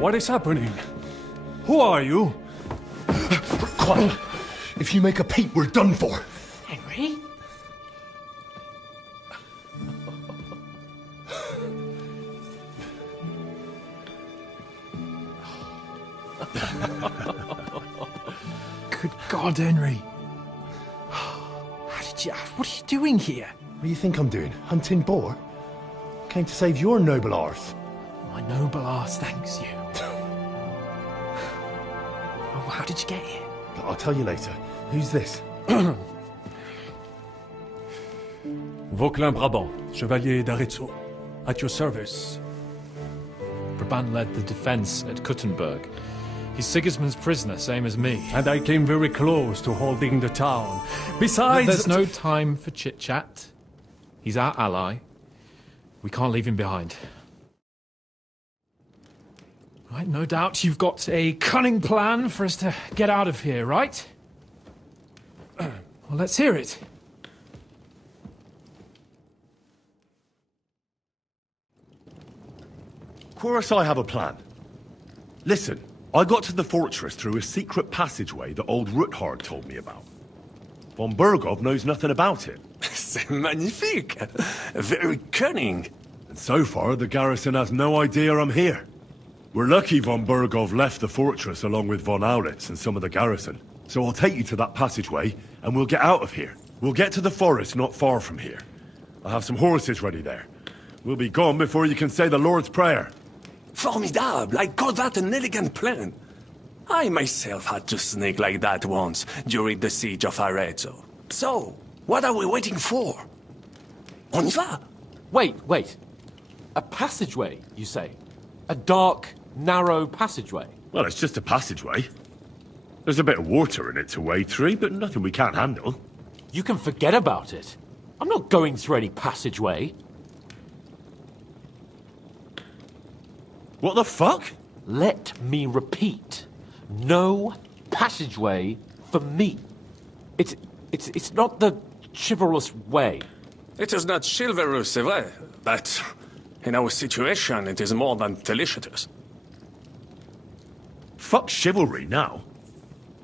What is happening? Who are you? Quiet! If you make a peep, we're done for. Henry? Good God, Henry. What are you doing here? What do you think I'm doing? Hunting boar? Came to save your noble arse. My noble arse thanks you. Oh, how did you get here? I'll tell you later. Who's this? Vauquelin Brabant, Chevalier d'Arezzo. At your service. Brabant led the defense at Kuttenberg. He's Sigismund's prisoner, same as me. And I came very close to holding the town. Besides... There's no time for chit-chat. He's our ally. We can't leave him behind. Right, no doubt you've got a cunning plan for us to get out of here, right? Well, let's hear it. Of course I have a plan. Listen, I got to the fortress through a secret passageway that old Ruthard told me about. Von Bergov knows nothing about it. C'est magnifique! Very cunning. And so far, the garrison has no idea I'm here. We're lucky von Bergov left the fortress along with von Aulitz and some of the garrison. So I'll take you to that passageway, and we'll get out of here. We'll get to the forest not far from here. I'll have some horses ready there. We'll be gone before you can say the Lord's Prayer. Formidable! I call that an elegant plan. I myself had to sneak like that once during the siege of Arezzo. So, what are we waiting for? On y va! Wait. A passageway, you say? A dark, narrow passageway? Well, it's just a passageway. There's a bit of water in it to wade through, but nothing we can't handle. You can forget about it. I'm not going through any passageway. What the fuck? Let me repeat. No passageway for me. It's not the chivalrous way. It is not chivalrous, c'est vrai, but in our situation, it is more than delicious. Fuck chivalry now.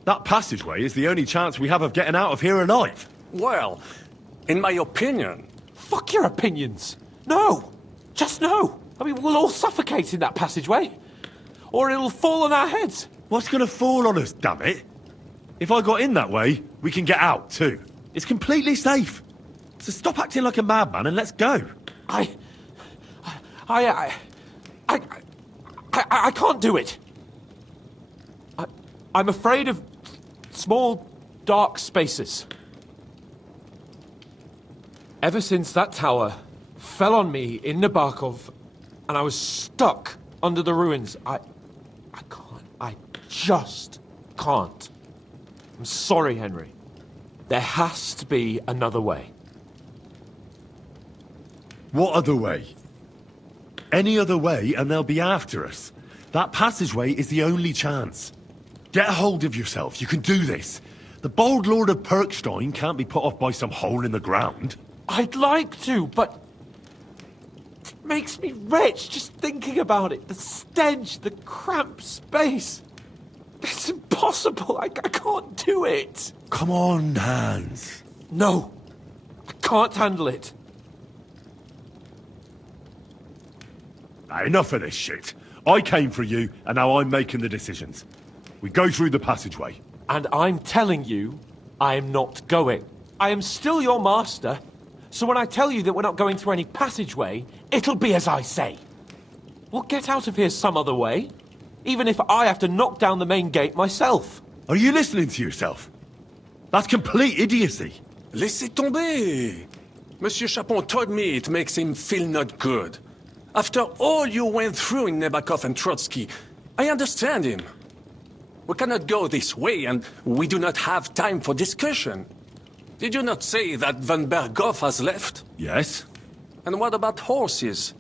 That passageway is the only chance we have of getting out of here alive. Well, in my opinion... Fuck your opinions. No. Just no. I mean, we'll all suffocate in that passageway. Or it'll fall on our heads. What's gonna fall on us, damn it? If I got in that way, we can get out, too. It's completely safe. So stop acting like a madman and let's go. I can't do it. I'm afraid of small, dark spaces. Ever since that tower fell on me in Nabokov, and I was stuck under the ruins, I can't. I just can't. I'm sorry, Henry. There has to be another way. What other way? Any other way and they'll be after us. That passageway is the only chance. Get a hold of yourself. You can do this. The bold Lord of Perkstein can't be put off by some hole in the ground. I'd like to, but it makes me rich just thinking about it. The stench, the cramped space. It's impossible. I can't do it. Come on, Hans. No, I can't handle it. Enough of this shit. I came for you, and now I'm making the decisions. We go through the passageway. And I'm telling you, I am not going. I am still your master, so when I tell you that we're not going through any passageway, it'll be as I say. We'll get out of here some other way, even if I have to knock down the main gate myself. Are you listening to yourself? That's complete idiocy. Laissez tomber. Monsieur Chapon told me it makes him feel not good. After all you went through in Nabokov and Trotsky, I understand him. We cannot go this way, and we do not have time for discussion. Did you not say that Van Berghoff has left? Yes. And what about horses?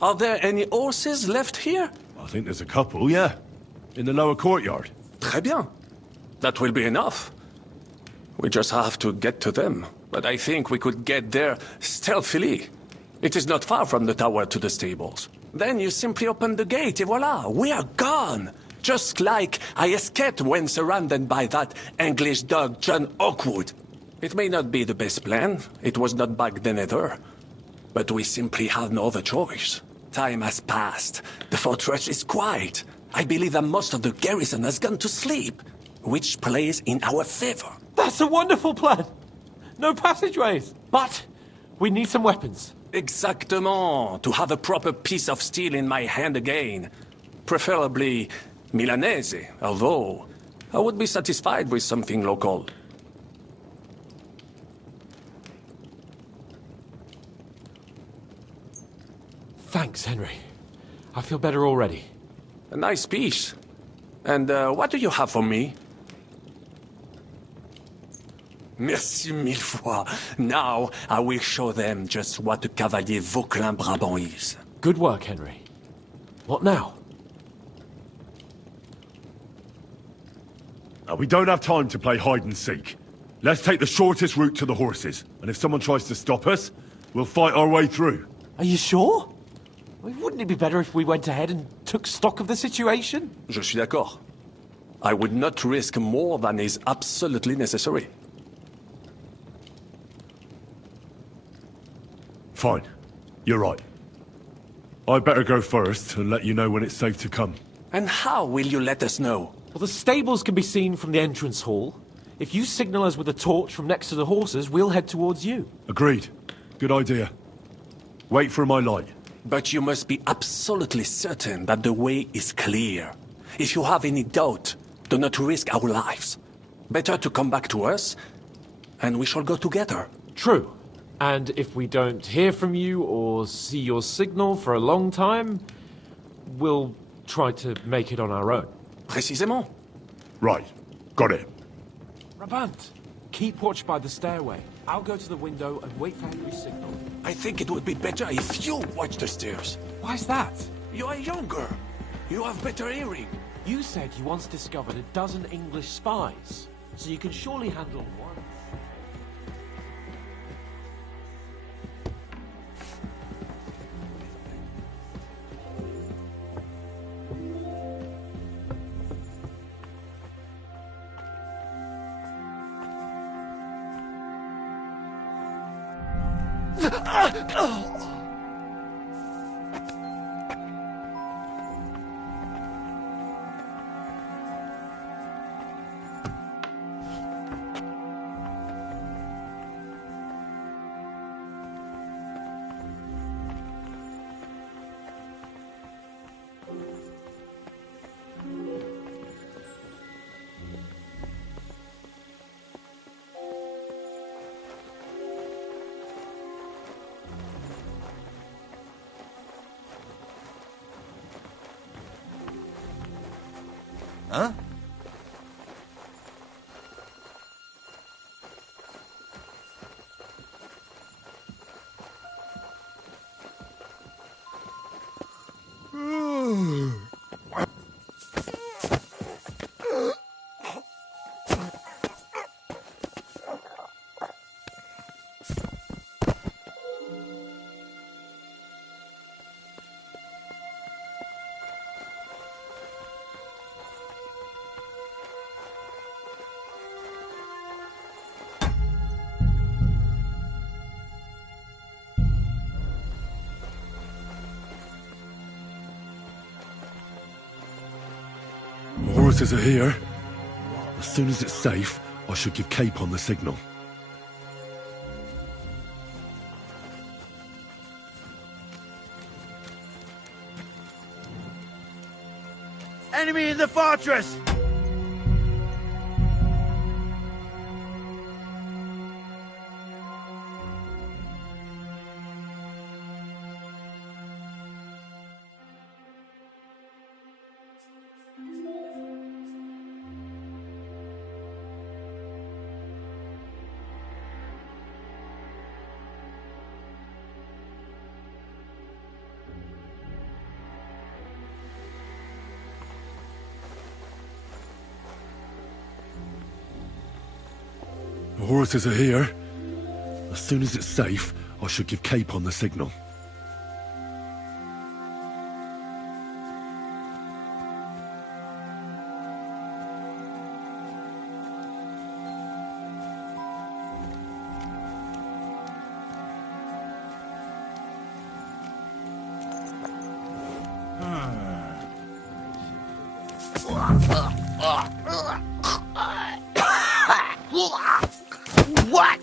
Are there any horses left here? I think there's a couple, yeah. In the lower courtyard. Très bien. That will be enough. We just have to get to them. But I think we could get there stealthily. It is not far from the tower to the stables. Then you simply open the gate, et voila, we are gone! Just like I escaped when surrounded by that English dog John Oakwood. It may not be the best plan, it was not back then either. But we simply have no other choice. Time has passed. The fortress is quiet. I believe that most of the garrison has gone to sleep, which plays in our favor. That's a wonderful plan! No passageways! But we need some weapons. Exactement. To have a proper piece of steel in my hand again. Preferably Milanese, although I would be satisfied with something local. Thanks, Henry. I feel better already. A nice piece. And what do you have for me? Merci mille fois. Now I will show them just what a Cavalier Vauquelin-Brabant is. Good work, Henry. What now? We don't have time to play hide and seek. Let's take the shortest route to the horses. And if someone tries to stop us, we'll fight our way through. Are you sure? I mean, wouldn't it be better if we went ahead and took stock of the situation? Je suis d'accord. I would not risk more than is absolutely necessary. Fine. You're right. I'd better go first and let you know when it's safe to come. And how will you let us know? Well, the stables can be seen from the entrance hall. If you signal us with a torch from next to the horses, we'll head towards you. Agreed. Good idea. Wait for my light. But you must be absolutely certain that the way is clear. If you have any doubt, do not risk our lives. Better to come back to us, and we shall go together. True. And if we don't hear from you or see your signal for a long time, we'll try to make it on our own. Précisément. Right. Got it. Rabant, keep watch by the stairway. I'll go to the window and wait for Henry's signal. I think it would be better if you watch the stairs. Why's that? You are younger. You have better hearing. You said you once discovered a dozen English spies, so you can surely handle one. Huh? Horses are here. As soon as it's safe, I should give Capon the signal. Enemy in the fortress! The horses are here. As soon as it's safe, I should give Capon the signal. What?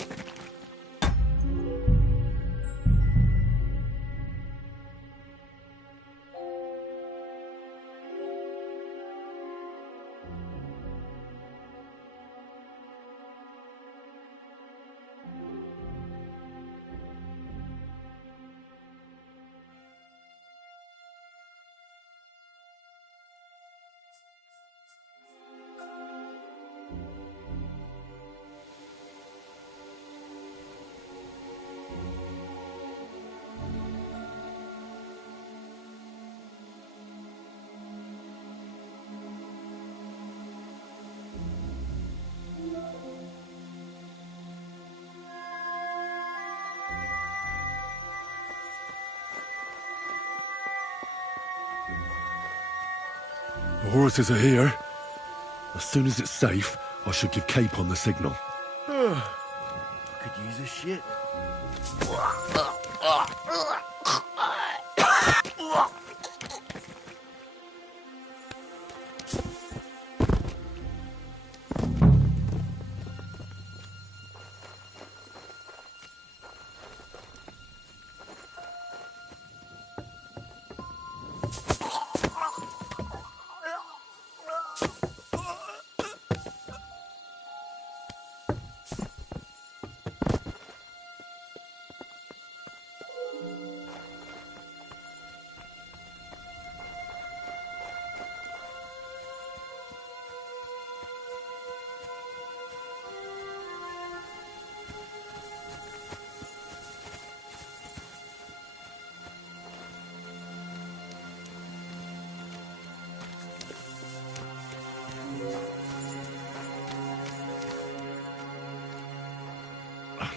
The horses are here. As soon as it's safe, I should give Capon the signal. I could use a shit.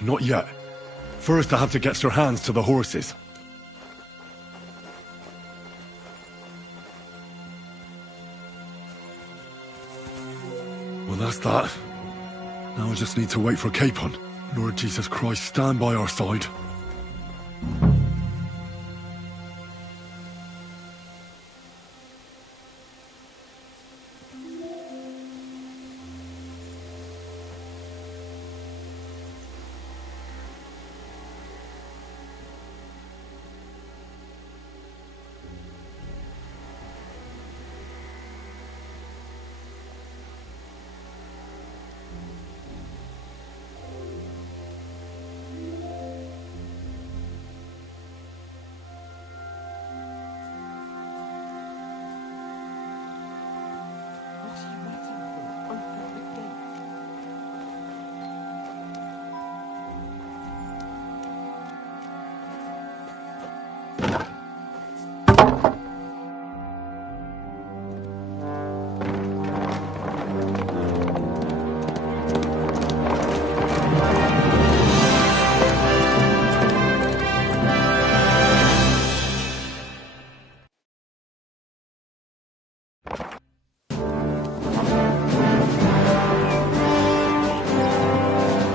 not yet. First, I have to get Sir Hans to the horses. Well, that's that. Now I just need to wait for Capon. Lord Jesus Christ, stand by our side.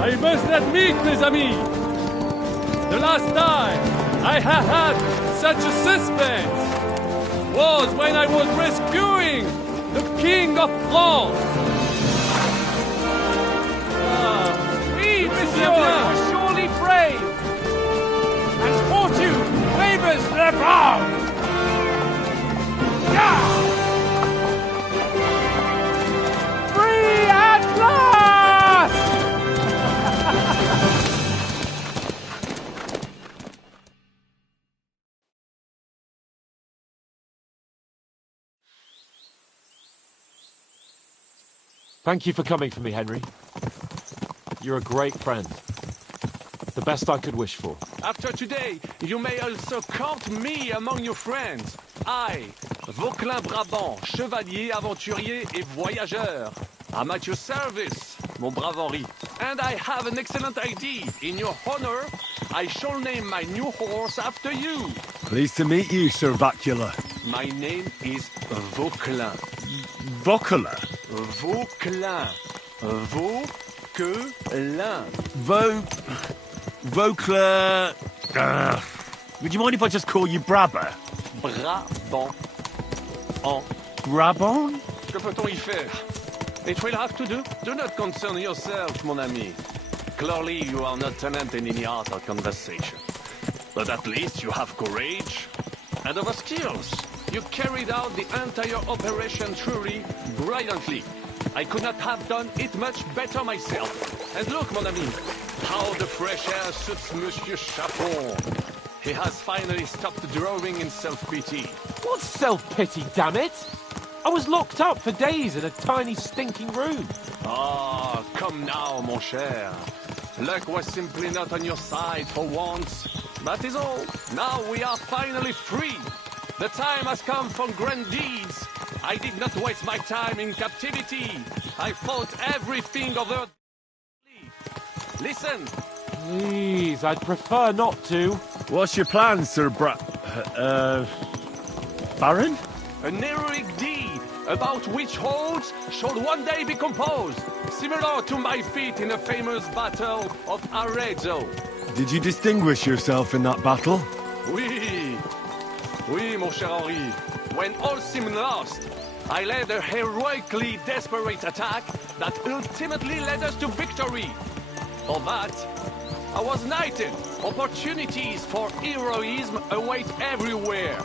I must admit, mes amis, the last time I have had such a suspense was when I was rescuing the King of France. Oui, monsieur, you're surely brave. And fortune favors the brave. Yeah! Free at last! Thank you for coming for me, Henry. You're a great friend. The best I could wish for. After today, you may also count me among your friends. I, Vauquelin Brabant, chevalier, aventurier et voyageur. I'm at your service, mon brave Henri. And I have an excellent idea. In your honor, I shall name my new horse after you. Pleased to meet you, Sir Vacula. My name is Vauquelin. Vauquelin? Vauquelin. Vauquelin. Vauquelin... would you mind if I just call you Brabber? Brabant. En. Brabant? Que peut-on y faire? It will have to do. Do not concern yourself, mon ami. Clearly, you are not talented in any art or conversation. But at least you have courage and other skills. You carried out the entire operation truly brilliantly. I could not have done it much better myself. And look, mon ami, how the fresh air suits Monsieur Chapon. He has finally stopped drawing in self-pity. What self-pity, damn it? I was locked up for days in a tiny stinking room. Ah, come now, mon cher. Luck was simply not on your side for once. That is all. Now we are finally free. The time has come for grand deeds. I did not waste my time in captivity. I fought everything over... Listen. Please, I'd prefer not to. What's your plan, Sir Baron? An heroic deed about which holds shall one day be composed, similar to my feat in the famous battle of Arezzo. Did you distinguish yourself in that battle? Oui. Oui, mon cher Henri. When all seemed lost, I led a heroically desperate attack that ultimately led us to victory. For that, I was knighted. Opportunities for heroism await everywhere.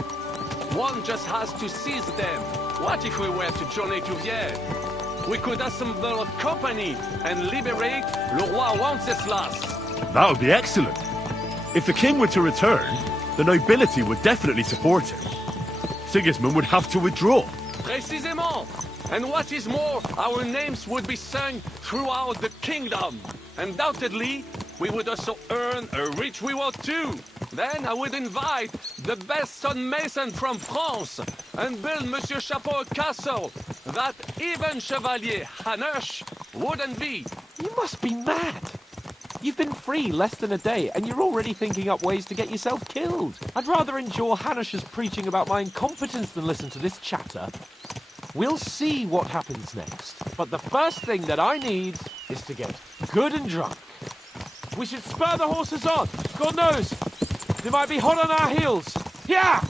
One just has to seize them. What if we were to journey to Vienne? We could assemble a company and liberate Le Roi Wenceslas. That would be excellent. If the king were to return, the nobility would definitely support him. Sigismund would have to withdraw. Précisément. And what is more, our names would be sung throughout the kingdom. Undoubtedly, we would also earn a rich reward too. Then I would invite the best stonemason from France and build Monsieur Chapeau a castle that even Chevalier Hanush wouldn't be. You must be mad. You've been free less than a day, and you're already thinking up ways to get yourself killed. I'd rather endure Hanush's preaching about my incompetence than listen to this chatter. We'll see what happens next, but the first thing that I need is to get good and drunk. We should spur the horses on. God knows, they might be hot on our heels. Yeah!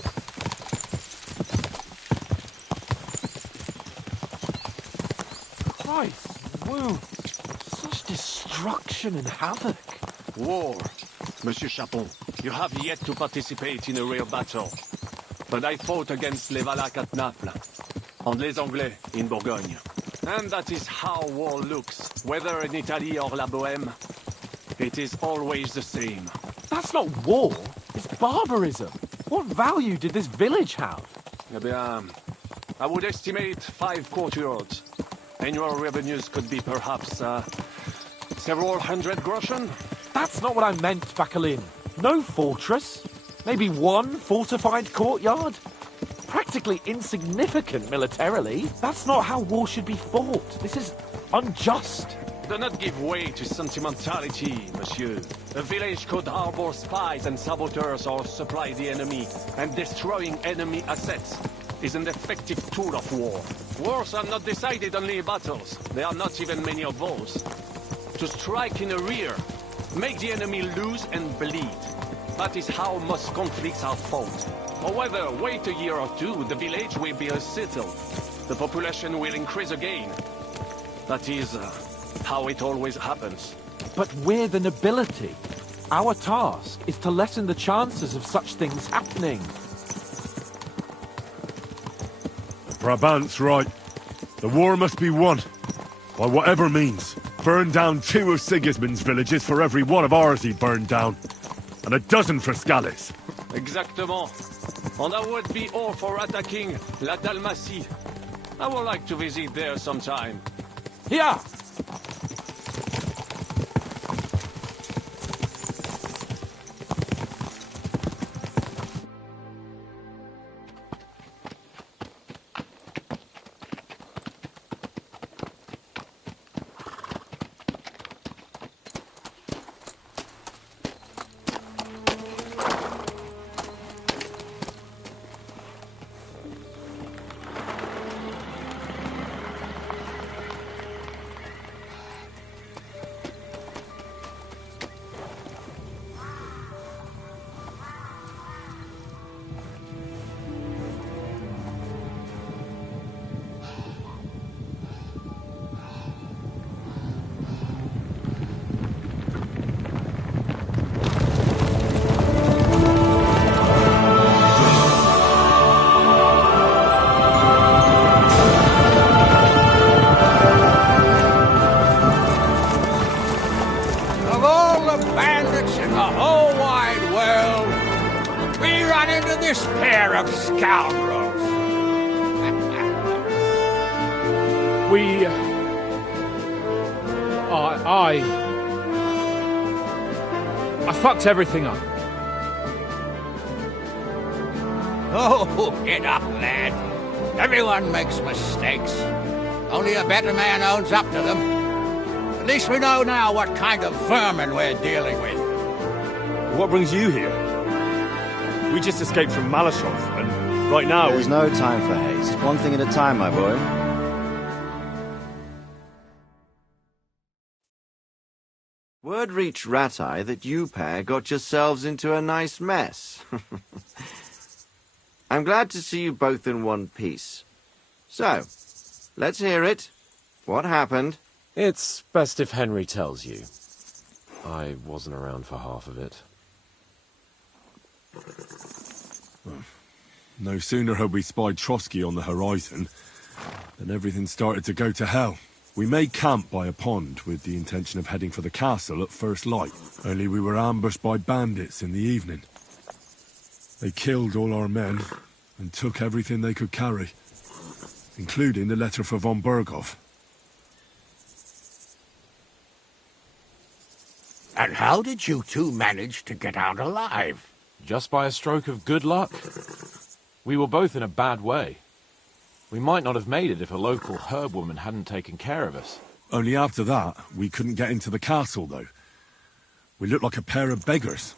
Christ, woo. Such destruction and havoc. War. Monsieur Chapon, you have yet to participate in a real battle. But I fought against les Valaques at Naples, and les Anglais in Bourgogne. And that is how war looks, whether in Italy or La Bohème. It is always the same. That's not war, it's barbarism. What value did this village have? Eh bien, I would estimate 5 courtyards. Annual revenues could be perhaps, several hundred groschen. That's not what I meant, Vacalin. No fortress. Maybe one fortified courtyard. Practically insignificant militarily. That's not how war should be fought. This is unjust. Do not give way to sentimentality, monsieur. A village could harbor spies and saboteurs or supply the enemy, and destroying enemy assets is an effective tool of war. Wars are not decided only in battles. There are not even many of those. To strike in the rear, make the enemy lose and bleed. That is how most conflicts are fought. However, wait a year or two, the village will be settled. The population will increase again. That is how it always happens. But we're the nobility. Our task is to lessen the chances of such things happening. Brabant's right. The war must be won. By whatever means. Burn down 2 of Sigismund's villages for every one of ours he burned down. And a dozen for Scalise. Exactement. And I would be all for attacking La Dalmatie. I would like to visit there sometime. Yeah! this pair of scoundrels. I fucked everything up. Oh, get up, lad. Everyone makes mistakes. Only a better man owns up to them. At least we know now what kind of vermin we're dealing with. What brings you here? We just escaped from Malashov, and right now There's no time for haste. One thing at a time, my boy. Word reached Rattay that you pair got yourselves into a nice mess. I'm glad to see you both in one piece. So, let's hear it. What happened? It's best if Henry tells you. I wasn't around for half of it. No sooner had we spied Trotsky on the horizon than everything started to go to hell. We made camp by a pond with the intention of heading for the castle at first light, only we were ambushed by bandits in the evening. They killed all our men and took everything they could carry, including the letter for von Berghoff. And how did you two manage to get out alive? Just by a stroke of good luck. We were both in a bad way. We might not have made it if a local herb woman hadn't taken care of us. Only after that, we couldn't get into the castle, though. We look like a pair of beggars.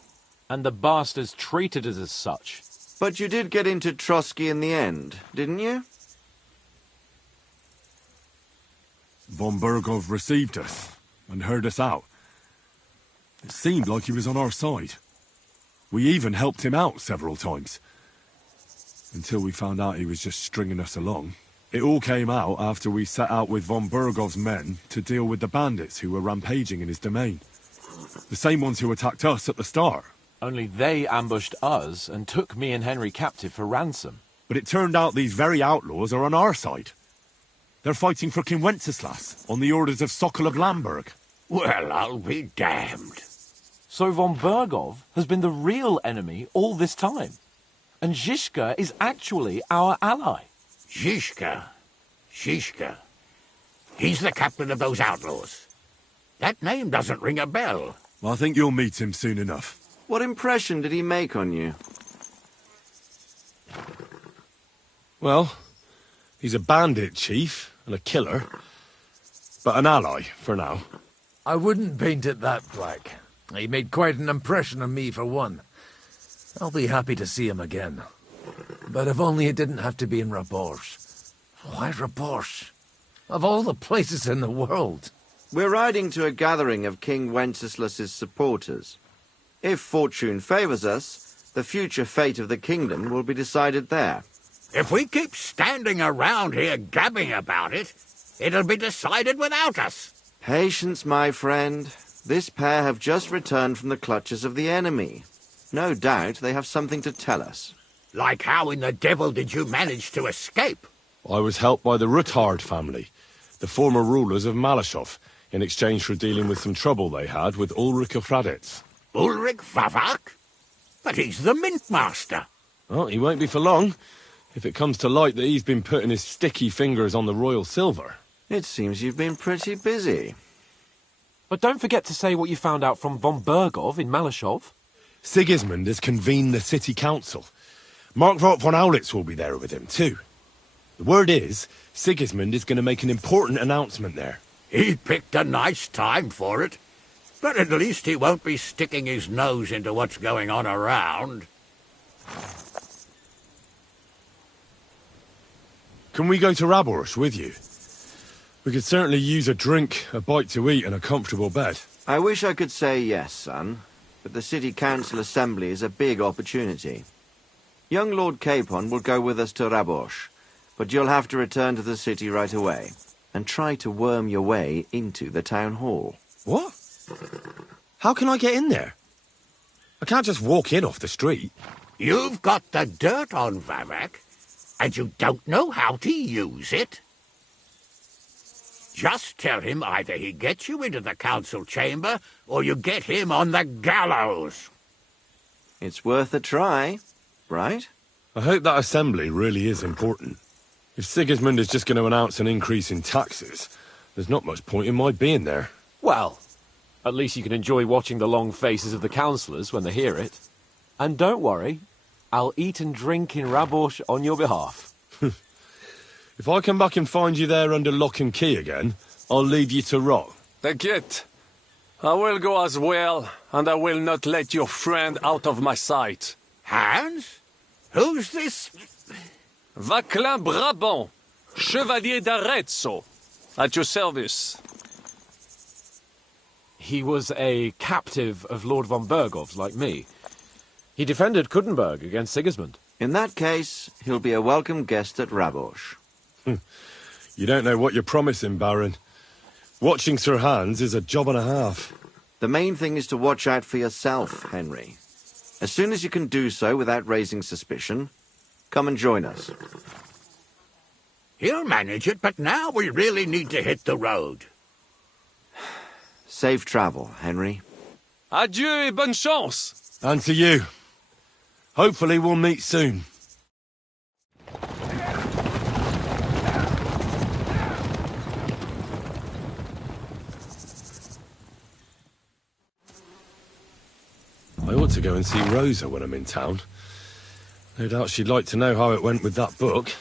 And the bastards treated us as such. But you did get into Trotsky in the end, didn't you? Von Bergov received us and heard us out. It seemed like he was on our side. We even helped him out several times. Until we found out he was just stringing us along. It all came out after we set out with von Bergov's men to deal with the bandits who were rampaging in his domain. The same ones who attacked us at the start. Only they ambushed us and took me and Henry captive for ransom. But it turned out these very outlaws are on our side. They're fighting for King Wenceslas on the orders of Sokol of Lamberg. Well, I'll be damned. So von Bergov has been the real enemy all this time. And Zizka is actually our ally. Zizka? Zizka? He's the captain of those outlaws. That name doesn't ring a bell. I think you'll meet him soon enough. What impression did he make on you? Well, he's a bandit chief and a killer, but an ally for now. I wouldn't paint it that black. He made quite an impression on me, for one. I'll be happy to see him again. But if only it didn't have to be in Rabosh. Why Rabosh? Of all the places in the world. We're riding to a gathering of King Wenceslas's supporters. If fortune favors us, the future fate of the kingdom will be decided there. If we keep standing around here gabbing about it, it'll be decided without us. Patience, my friend. This pair have just returned from the clutches of the enemy. No doubt they have something to tell us. Like how in the devil did you manage to escape? I was helped by the Ruthard family, the former rulers of Malashov, in exchange for dealing with some trouble they had with Ulrich of Raditz. Ulrich Vavak? But he's the Mint Master. Well, he won't be for long, if it comes to light that he's been putting his sticky fingers on the royal silver. It seems you've been pretty busy. But don't forget to say what you found out from von Bergov in Malashov. Sigismund has convened the city council. Markvart von Aulitz will be there with him, too. The word is, Sigismund is going to make an important announcement there. He picked a nice time for it. But at least he won't be sticking his nose into what's going on around. Can we go to Rabosh with you? We could certainly use a drink, a bite to eat, and a comfortable bed. I wish I could say yes, son, but the City Council Assembly is a big opportunity. Young Lord Capon will go with us to Rabosh, but you'll have to return to the city right away, and try to worm your way into the town hall. What? How can I get in there? I can't just walk in off the street. You've got the dirt on Vavak, and you don't know how to use it? Just tell him either he gets you into the council chamber, or you get him on the gallows. It's worth a try, right? I hope that assembly really is important. If Sigismund is just going to announce an increase in taxes, there's not much point in my being there. Well, at least you can enjoy watching the long faces of the councillors when they hear it. And don't worry, I'll eat and drink in Rabosh on your behalf. If I come back and find you there under lock and key again, I'll leave you to rot. Take it. I will go as well, and I will not let your friend out of my sight. Hans? Who's this? Vaclin Brabant, Chevalier d'Arezzo, at your service. He was a captive of Lord von Bergov's, like me. He defended Kuttenberg against Sigismund. In that case, he'll be a welcome guest at Rabosh. You don't know what you're promising, Baron. Watching Sir Hans is a job and a half. The main thing is to watch out for yourself, Henry. As soon as you can do so without raising suspicion, come and join us. He'll manage it, but now we really need to hit the road. Safe travel, Henry. Adieu et bonne chance. And to you. Hopefully we'll meet soon. I ought to go and see Rosa when I'm in town. No doubt she'd like to know how it went with that book.